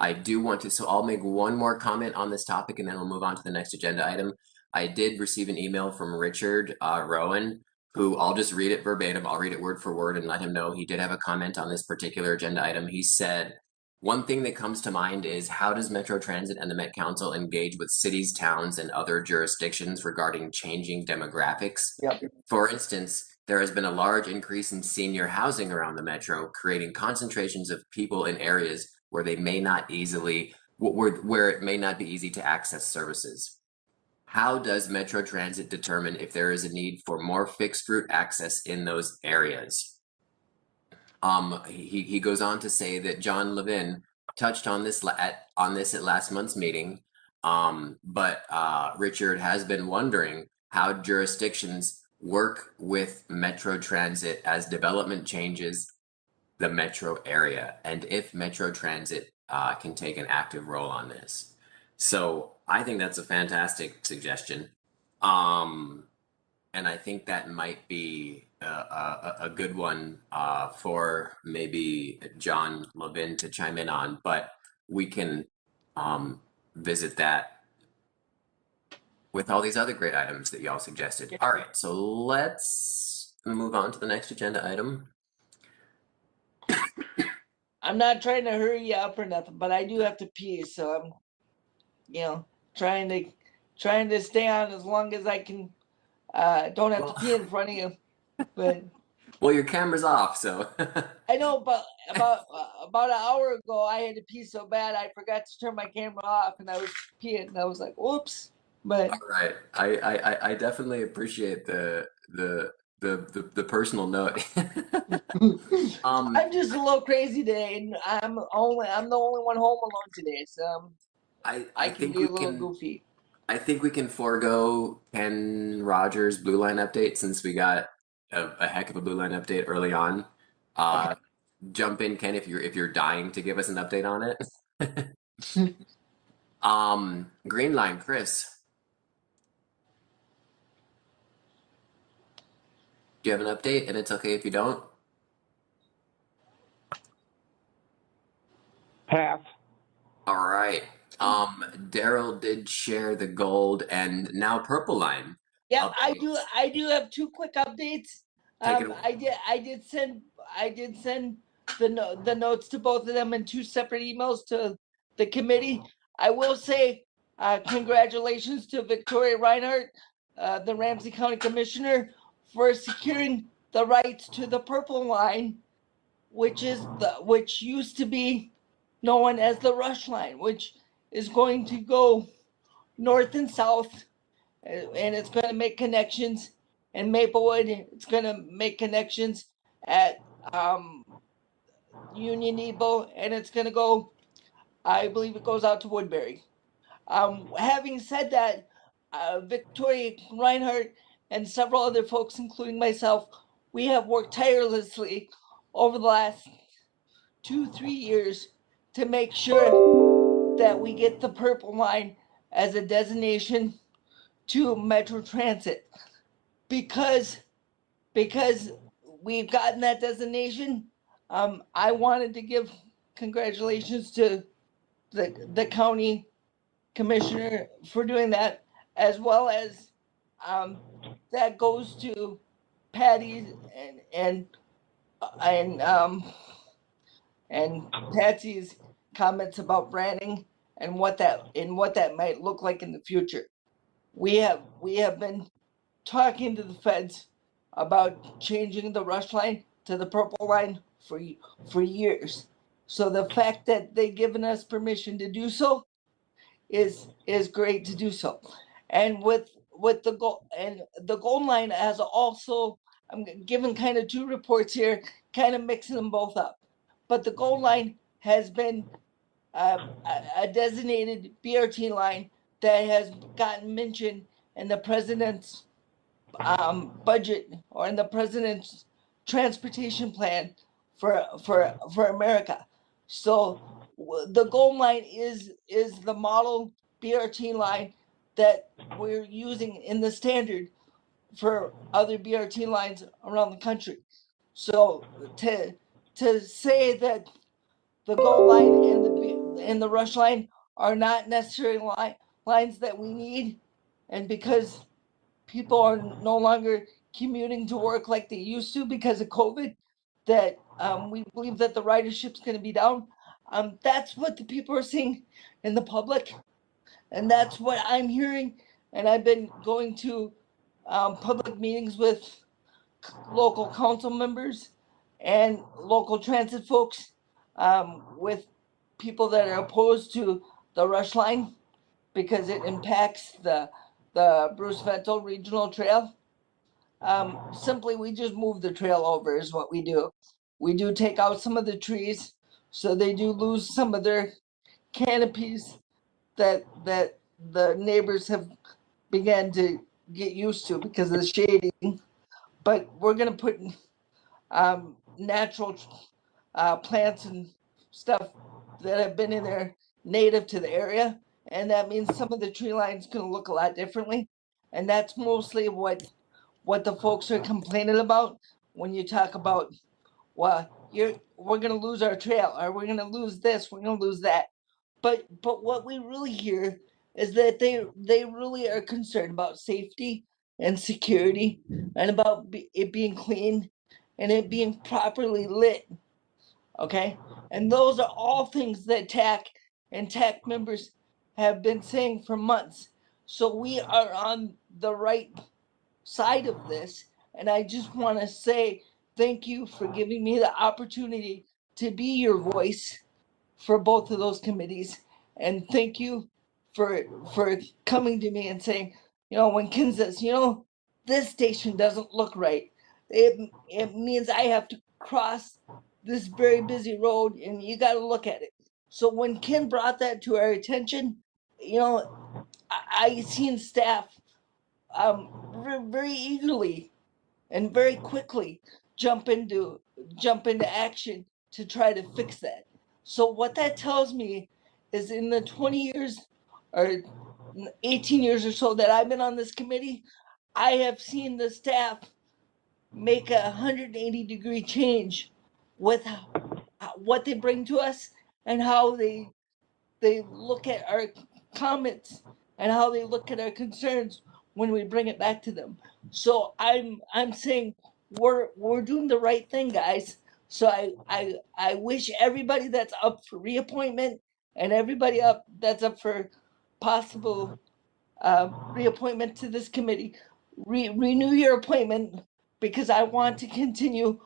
I do want to, so I'll make one more comment on this topic and then we'll move on to the next agenda item. I did receive an email from Richard Rowan, who I'll just read it verbatim. I'll read it word for word and let him know he did have a comment on this particular agenda item. He said, one thing that comes to mind is how does Metro Transit and the Met Council engage with cities, towns, and other jurisdictions regarding changing demographics? Yep. For instance, there has been a large increase in senior housing around the Metro, creating concentrations of people in areas where they may not easily, where it may not be easy to access services. How does Metro Transit determine if there is a need for more fixed route access in those areas? He goes on to say that John Levin touched on this at last month's meeting, but Richard has been wondering how jurisdictions work with Metro Transit as development changes the metro area, and if Metro Transit can take an active role on this. So I think that's a fantastic suggestion. And I think that might be a good one for maybe John Levin to chime in on, but we can visit that with all these other great items that y'all suggested. All right, so let's move on to the next agenda item. I'm not trying to hurry you up or nothing, but I do have to pee, so I'm, trying to stay on as long as I can. Don't have to pee in front of you, but. Well, your camera's off, so. I know, but about an hour ago, I had to pee so bad I forgot to turn my camera off, and I was peeing, and I was like, "Whoops!" But all right, I definitely appreciate the personal note. I'm just a little crazy today, and I'm the only one home alone today, so I can be a little goofy. I think we can forego Ken Rogers' Blue Line update since we got a heck of a Blue Line update early on. Okay. Jump in, Ken, if you're dying to give us an update on it. Green Line, Chris. Do you have an update? And it's okay if you don't. Pass. All right. Daryl did share the gold and now purple line. Yeah, updates. I do have two quick updates. I did send the notes to both of them in two separate emails to the committee. I will say congratulations to Victoria Reinhardt, the Ramsey County Commissioner, for securing the rights to the purple line, which used to be known as the Rush Line, which is going to go north and south, and it's going to make connections in Maplewood. It's going to make connections at Union Depot, and it's going to go, I believe it goes out to Woodbury. Having said that, Victoria Reinhardt and several other folks, including myself, we have worked tirelessly over the last 2-3 years to make sure that we get the Purple Line as a designation to Metro Transit because we've gotten that designation. I wanted to give congratulations to the county commissioner for doing that, as well as that goes to Patty's and and Patsy's comments about branding and what that might look like in the future. We have been talking to the feds about changing the rush line to the purple line for years. So the fact that they've given us permission to do so is great to do so. And with the gold line has also, I'm giving kind of two reports here, kind of mixing them both up. But the gold line has been a designated BRT line that has gotten mentioned in the president's budget or in the president's transportation plan for America. So the gold line is the model BRT line that we're using in the standard for other BRT lines around the country. So to say that the gold line and the rush line are not necessarily lines that we need, and because people are no longer commuting to work like they used to because of COVID, that we believe that the ridership's going to be down. That's what the people are seeing in the public, and that's what I'm hearing. And I've been going to public meetings with local council members and local transit folks, with people that are opposed to the rush line because it impacts the Bruce Vento Regional Trail. Simply, we just move the trail over is what we do. We do take out some of the trees, so they do lose some of their canopies that the neighbors have began to get used to because of the shading. But we're gonna put natural plants and stuff that have been in there native to the area, and that means some of the tree line's gonna look a lot differently, and that's mostly what the folks are complaining about when you talk about, well, we're gonna lose our trail, or we're gonna lose this, we're gonna lose that. But what we really hear is that they really are concerned about safety and security and about it being clean and it being properly lit. Okay, and those are all things that TAC and TAC members have been saying for months. So we are on the right side of this, and I just want to say thank you for giving me the opportunity to be your voice for both of those committees, and thank you for coming to me and saying, when Ken says, this station doesn't look right, it means I have to cross this very busy road and you got to look at it. So when Ken brought that to our attention, I seen staff very eagerly and very quickly jump into action to try to fix that. So what that tells me is in the 20 years or 18 years or so that I've been on this committee, I have seen the staff make a 180-degree change with what they bring to us and how they look at our comments and how they look at our concerns when we bring it back to them. So I'm saying we're doing the right thing, guys. So I wish everybody that's up for reappointment and everybody that's up for possible reappointment to this committee, renew your appointment, because I want to continue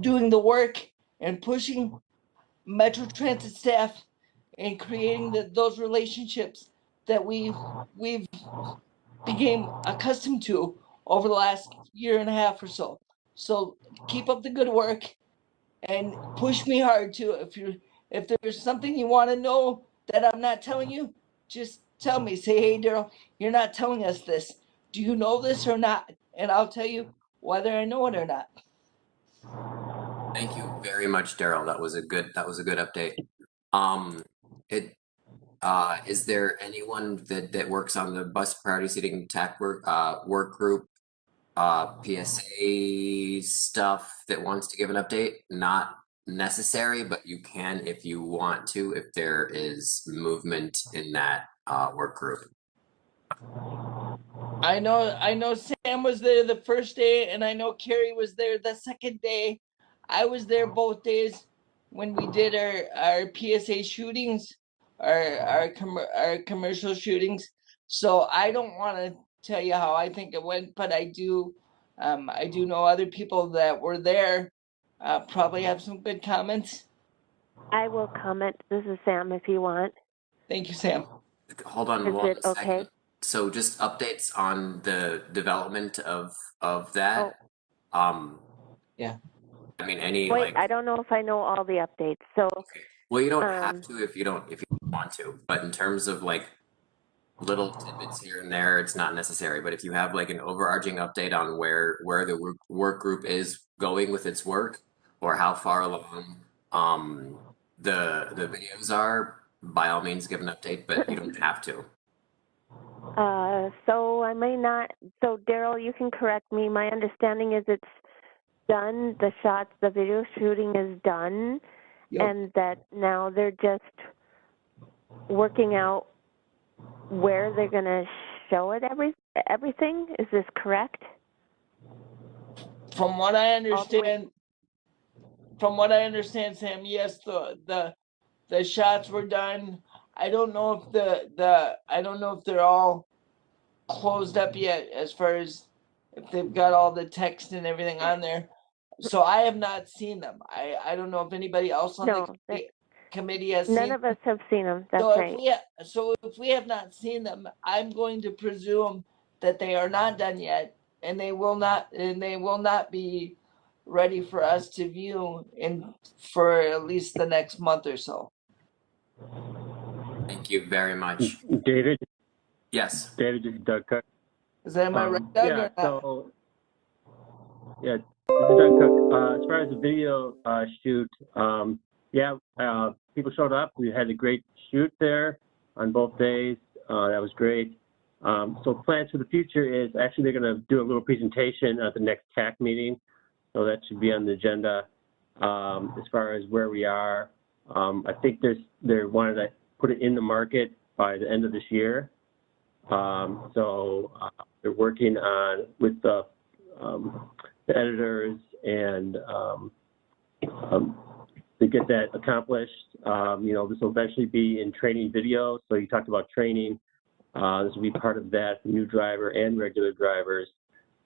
doing the work and pushing Metro Transit staff and creating those relationships that we've became accustomed to over the last year and a half or so. So keep up the good work and push me hard too. If there's something you want to know that I'm not telling you, just tell me, say, hey, Daryl, you're not telling us this. Do you know this or not? And I'll tell you whether I know it or not. Thank you very much, Daryl. That was a good update. It is there anyone that works on the bus priority seating TAC work group PSA stuff that wants to give an update? Not necessary, but you can if you want to, if there is movement in that work group. I know Sam was there the first day, and I know Carrie was there the second day. I was there both days when we did our PSA shootings, our commercial shootings. So I don't want to tell you how I think it went, but I do know other people that were there probably have some good comments. I will comment. This is Sam if you want. Thank you, Sam. Hold on Is one it second. okay? So just updates on the development of that. Yeah. I mean, any Wait, like. I don't know if I know all the updates. So. Okay. Well, you don't have to if you don't want to. But in terms of like little tidbits here and there, it's not necessary. But if you have like an overarching update on where the work group is going with its work, or how far along the videos are, by all means give an update. But you don't have to. So I may not. So Daryl, you can correct me. My understanding is it's done. The shots, the video shooting is done, and that now they're just working out where they're going to show it. Everything. Is this correct? From what I understand, Sam, yes, the shots were done. I don't know if I don't know if they're all closed up yet as far as if they've got all the text and everything on there. So I have not seen them. I don't know if anybody else on the committee has seen them. None of us have seen them. That's right. So if we have not seen them, I'm going to presume that they are not done yet, and they will not be ready for us to view for at least the next month or so. Thank you very much. David? Yes. David, this is Doug Cook. Is that my right, Doug, yeah, or not? So, yeah, this is Doug Cook. As far as the video shoot, people showed up. We had a great shoot there on both days. That was great. So plans for the future is actually they're going to do a little presentation at the next TAC meeting. So that should be on the agenda as far as where we are. I think they wanted to put it in the market by the end of this year. So they're working on with the editors and to get that accomplished. This will eventually be in training video. So you talked about training. This will be part of that for new driver and regular drivers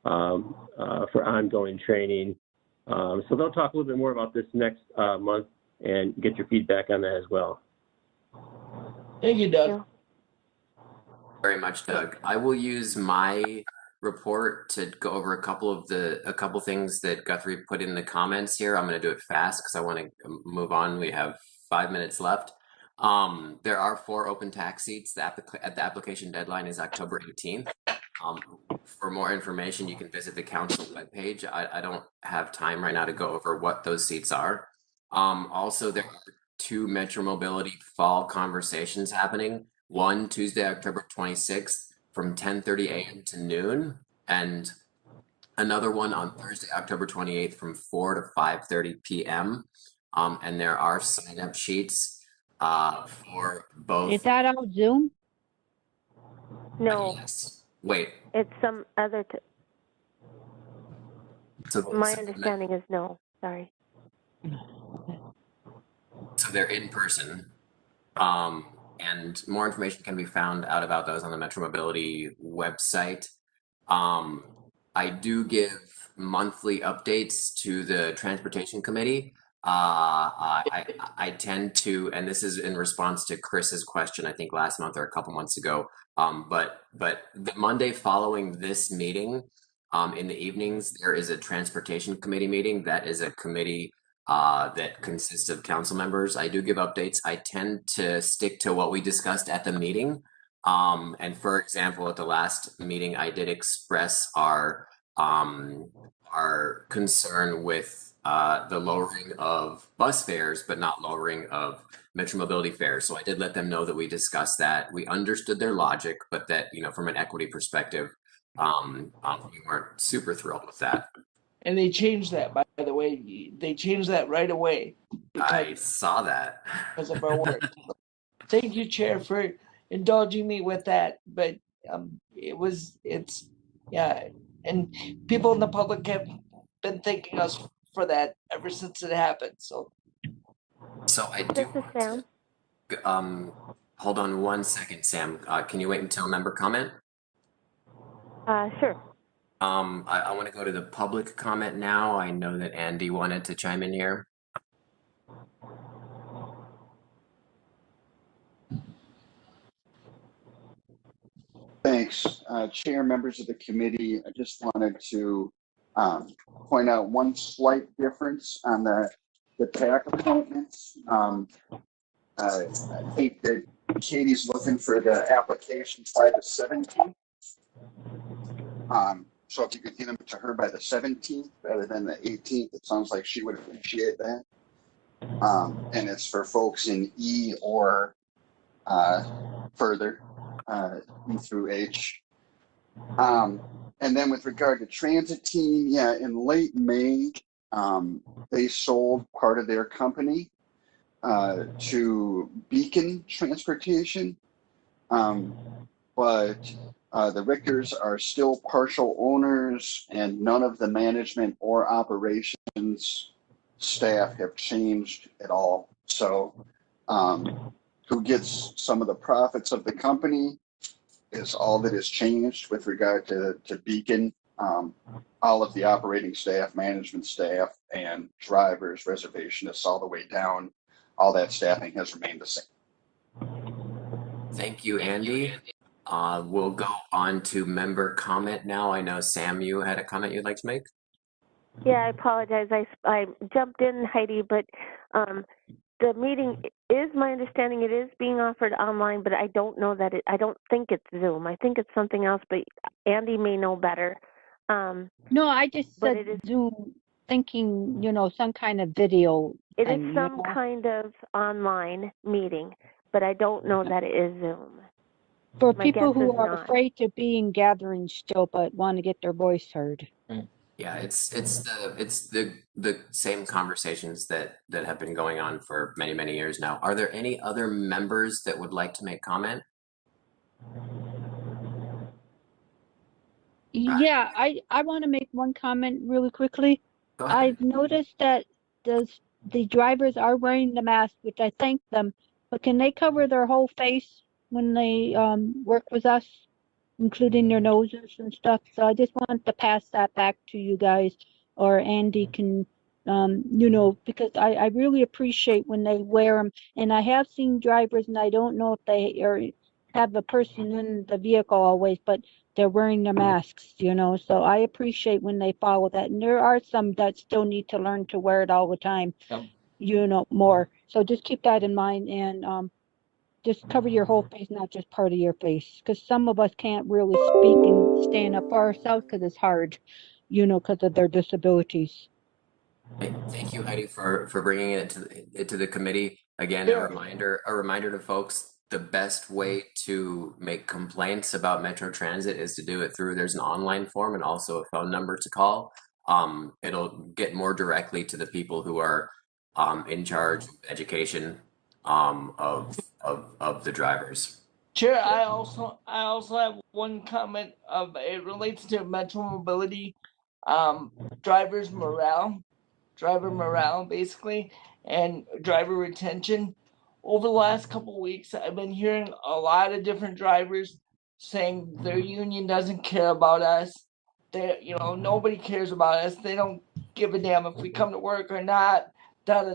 for ongoing training. So they'll talk a little bit more about this next month and get your feedback on that as well. Thank you, Doug. Very much, Doug. I will use my report to go over a couple things that Guthrie put in the comments here. I'm going to do it fast because I want to move on. We have 5 minutes left. There are 4 open tax seats. The application deadline is October 18th. For more information, you can visit the council webpage. I don't have time right now to go over what those seats are. Also, there are 2 Metro Mobility fall conversations happening. One Tuesday, October 26th from 10:30 a.m. to noon, and another one on Thursday, October 28th from 4 to 5:30 p.m. And there are sign-up sheets for both. Is that on Zoom? No. Yes. Wait. It's some other. My understanding is no. Sorry. So they're in person. And more information can be found out about those on the Metro Mobility website. I do give monthly updates to the Transportation Committee. I tend to, and this is in response to Chris's question, I think last month or a couple months ago. But the Monday following this meeting, in the evenings, there is a Transportation Committee meeting. That is a committee that consists of council members. I do give updates. I tend to stick to what we discussed at the meeting. And for example, at the last meeting, I did express our concern with the lowering of bus fares, but not lowering of Metro Mobility fares. So I did let them know that we discussed that. We understood their logic, but that, you know, from an equity perspective, we weren't super thrilled with that. And they changed that, by the way. They changed that right away. I saw that. Because of our work. Thank you, Chair, for indulging me with that. But yeah. And people in the public have been thanking us for that ever since it happened. So I do This is Sam. hold on one second, Sam. Can you wait until member comment? Sure. I want to go to the public comment now. I know that Andy wanted to chime in here. Thanks, Chair, members of the committee. I just wanted to point out one slight difference on the TAC appointments. I think that Katie's looking for the applications by the 17th. So if you could get them to her by the 17th rather than the 18th, it sounds like she would appreciate that. And it's for folks in E or further, E through H. And then with regard to transit team, yeah, in late May, they sold part of their company to Beacon Transportation. But the Richters are still partial owners, and none of the management or operations staff have changed at all. So who gets some of the profits of the company is all that has changed with regard to Beacon. All of the operating staff, management staff, and drivers, reservationists, all the way down, all that staffing has remained the same. Thank you, Andy. We'll go on to member comment now. I know, Sam, you had a comment you'd like to make? Yeah, I apologize. I jumped in, Heidi, but the meeting is, my understanding, it is being offered online, but I don't know that I don't think it's Zoom. I think it's something else, but Andy may know better. No, I just said Zoom, thinking, you know, some kind of video. It is some kind of online meeting, but I don't know that it is Zoom. For people who are afraid to be in gatherings still, but want to get their voice heard. Yeah, it's the same conversations that have been going on for many years now. Are there any other members that would like to make comment? Yeah, I want to make one comment really quickly. I've noticed that the drivers are wearing the mask, which I thank them, but can they cover their whole face when they work with us, including their noses and stuff? So I just want to pass that back to you guys, or Andy can, you know, because I really appreciate when they wear them. And I have seen drivers, and I don't know if they have a person in the vehicle always, but they're wearing their masks, you know. So I appreciate when they follow that. And there are some that still need to learn to wear it all the time, you know, more. So just keep that in mind, and just cover your whole face, not just part of your face, because some of us can't really speak and stand up for ourselves because it's hard, you know, because of their disabilities. Thank you, Heidi, for bringing it to the committee. Again, a reminder to folks, the best way to make complaints about Metro Transit is to do it through, there's an online form and also a phone number to call. It'll get more directly to the people who are in charge of education of the drivers. Chair, I also have one comment it relates to Metro Mobility, driver morale basically, and driver retention. Over the last couple of weeks, I've been hearing a lot of different drivers saying their union doesn't care about us. Nobody cares about us. They don't give a damn if we come to work or not. But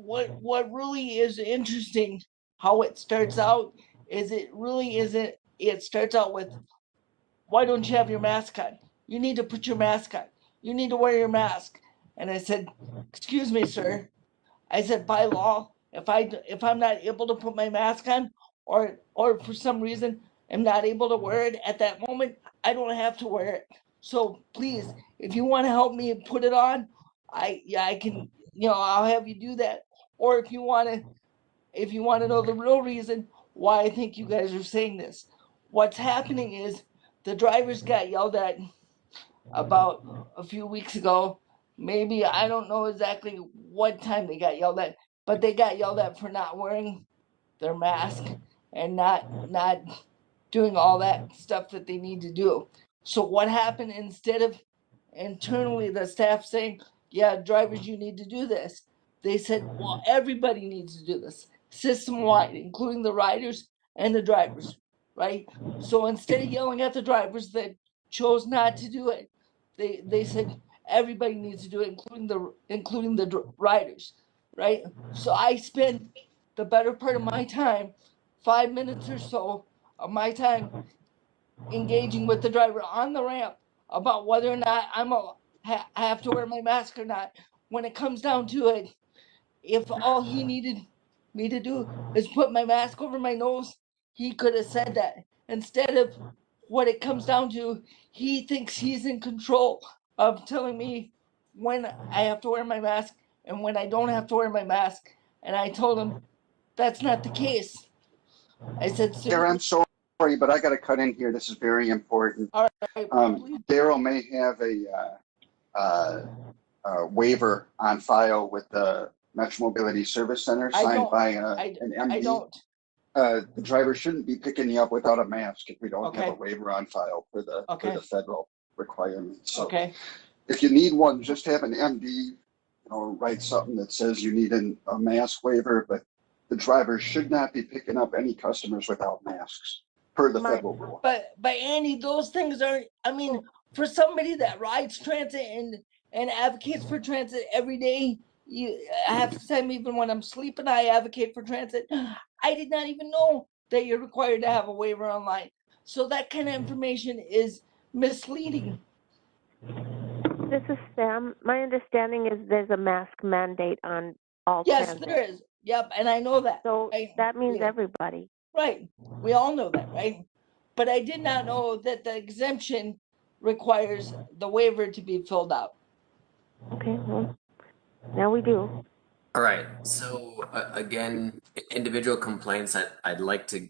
what really is interesting, how it starts out, is it really isn't. It starts out with, why don't you have your mask on? You need to put your mask on. You need to wear your mask. And I said, excuse me, sir. I said, by law, if I'm not able to put my mask on, or for some reason am not able to wear it at that moment, I don't have to wear it. So please, if you want to help me put it on, I can, I'll have you do that. Or if you want to know the real reason why I think you guys are saying this, what's happening is the drivers got yelled at about a few weeks ago. Maybe, I don't know exactly what time they got yelled at, but they got yelled at for not wearing their mask and not doing all that stuff that they need to do. So what happened, instead of internally the staff saying, yeah, drivers, you need to do this, they said, well, everybody needs to do this system wide, including the riders and the drivers, right? So instead of yelling at the drivers that chose not to do it, they said everybody needs to do it, including the riders, right? So I spent the better part of my time, 5 minutes or so of my time, engaging with the driver on the ramp about whether or not I have to wear my mask or not. When it comes down to it, if all he needed me to do is put my mask over my nose, he could have said that. Instead of what it comes down to, he thinks he's in control of telling me when I have to wear my mask and when I don't have to wear my mask. And I told him that's not the case. I said, Sarah, I'm sorry, but I got to cut in here. This is very important. All right, Daryl may have a waiver on file with the Metro Mobility Service Center signed by an MD. I don't. The driver shouldn't be picking you up without a mask if we don't have Okay. a waiver on file for the federal requirements. So Okay. if you need one, just have an MD, write something that says you need a mask waiver, but the driver should not be picking up any customers without masks per the federal rule. But Andy, those things aren't, I mean, for somebody that rides transit and advocates for transit every day, half the time, even when I'm sleeping, I advocate for transit. I did not even know that you're required to have a waiver online. So that kind of information is misleading. This is Sam. My understanding is there's a mask mandate on all Yes, transit. there is. Yep, and I know that. So that means everybody. Right. We all know that, right? But I did not know that the exemption requires the waiver to be filled out. Okay, well, now we do. All right. So again, individual complaints. I'd like to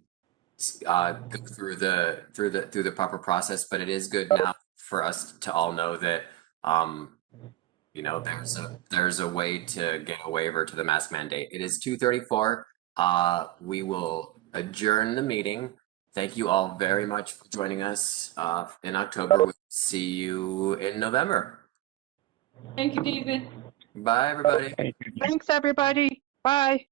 go through the proper process, but it is good now for us to all know that there's a way to get a waiver to the mask mandate. It is 2:34. We will adjourn the meeting. Thank you all very much for joining us in October. We'll see you in November. Thank you, David. Bye, everybody. Thanks, everybody. Bye.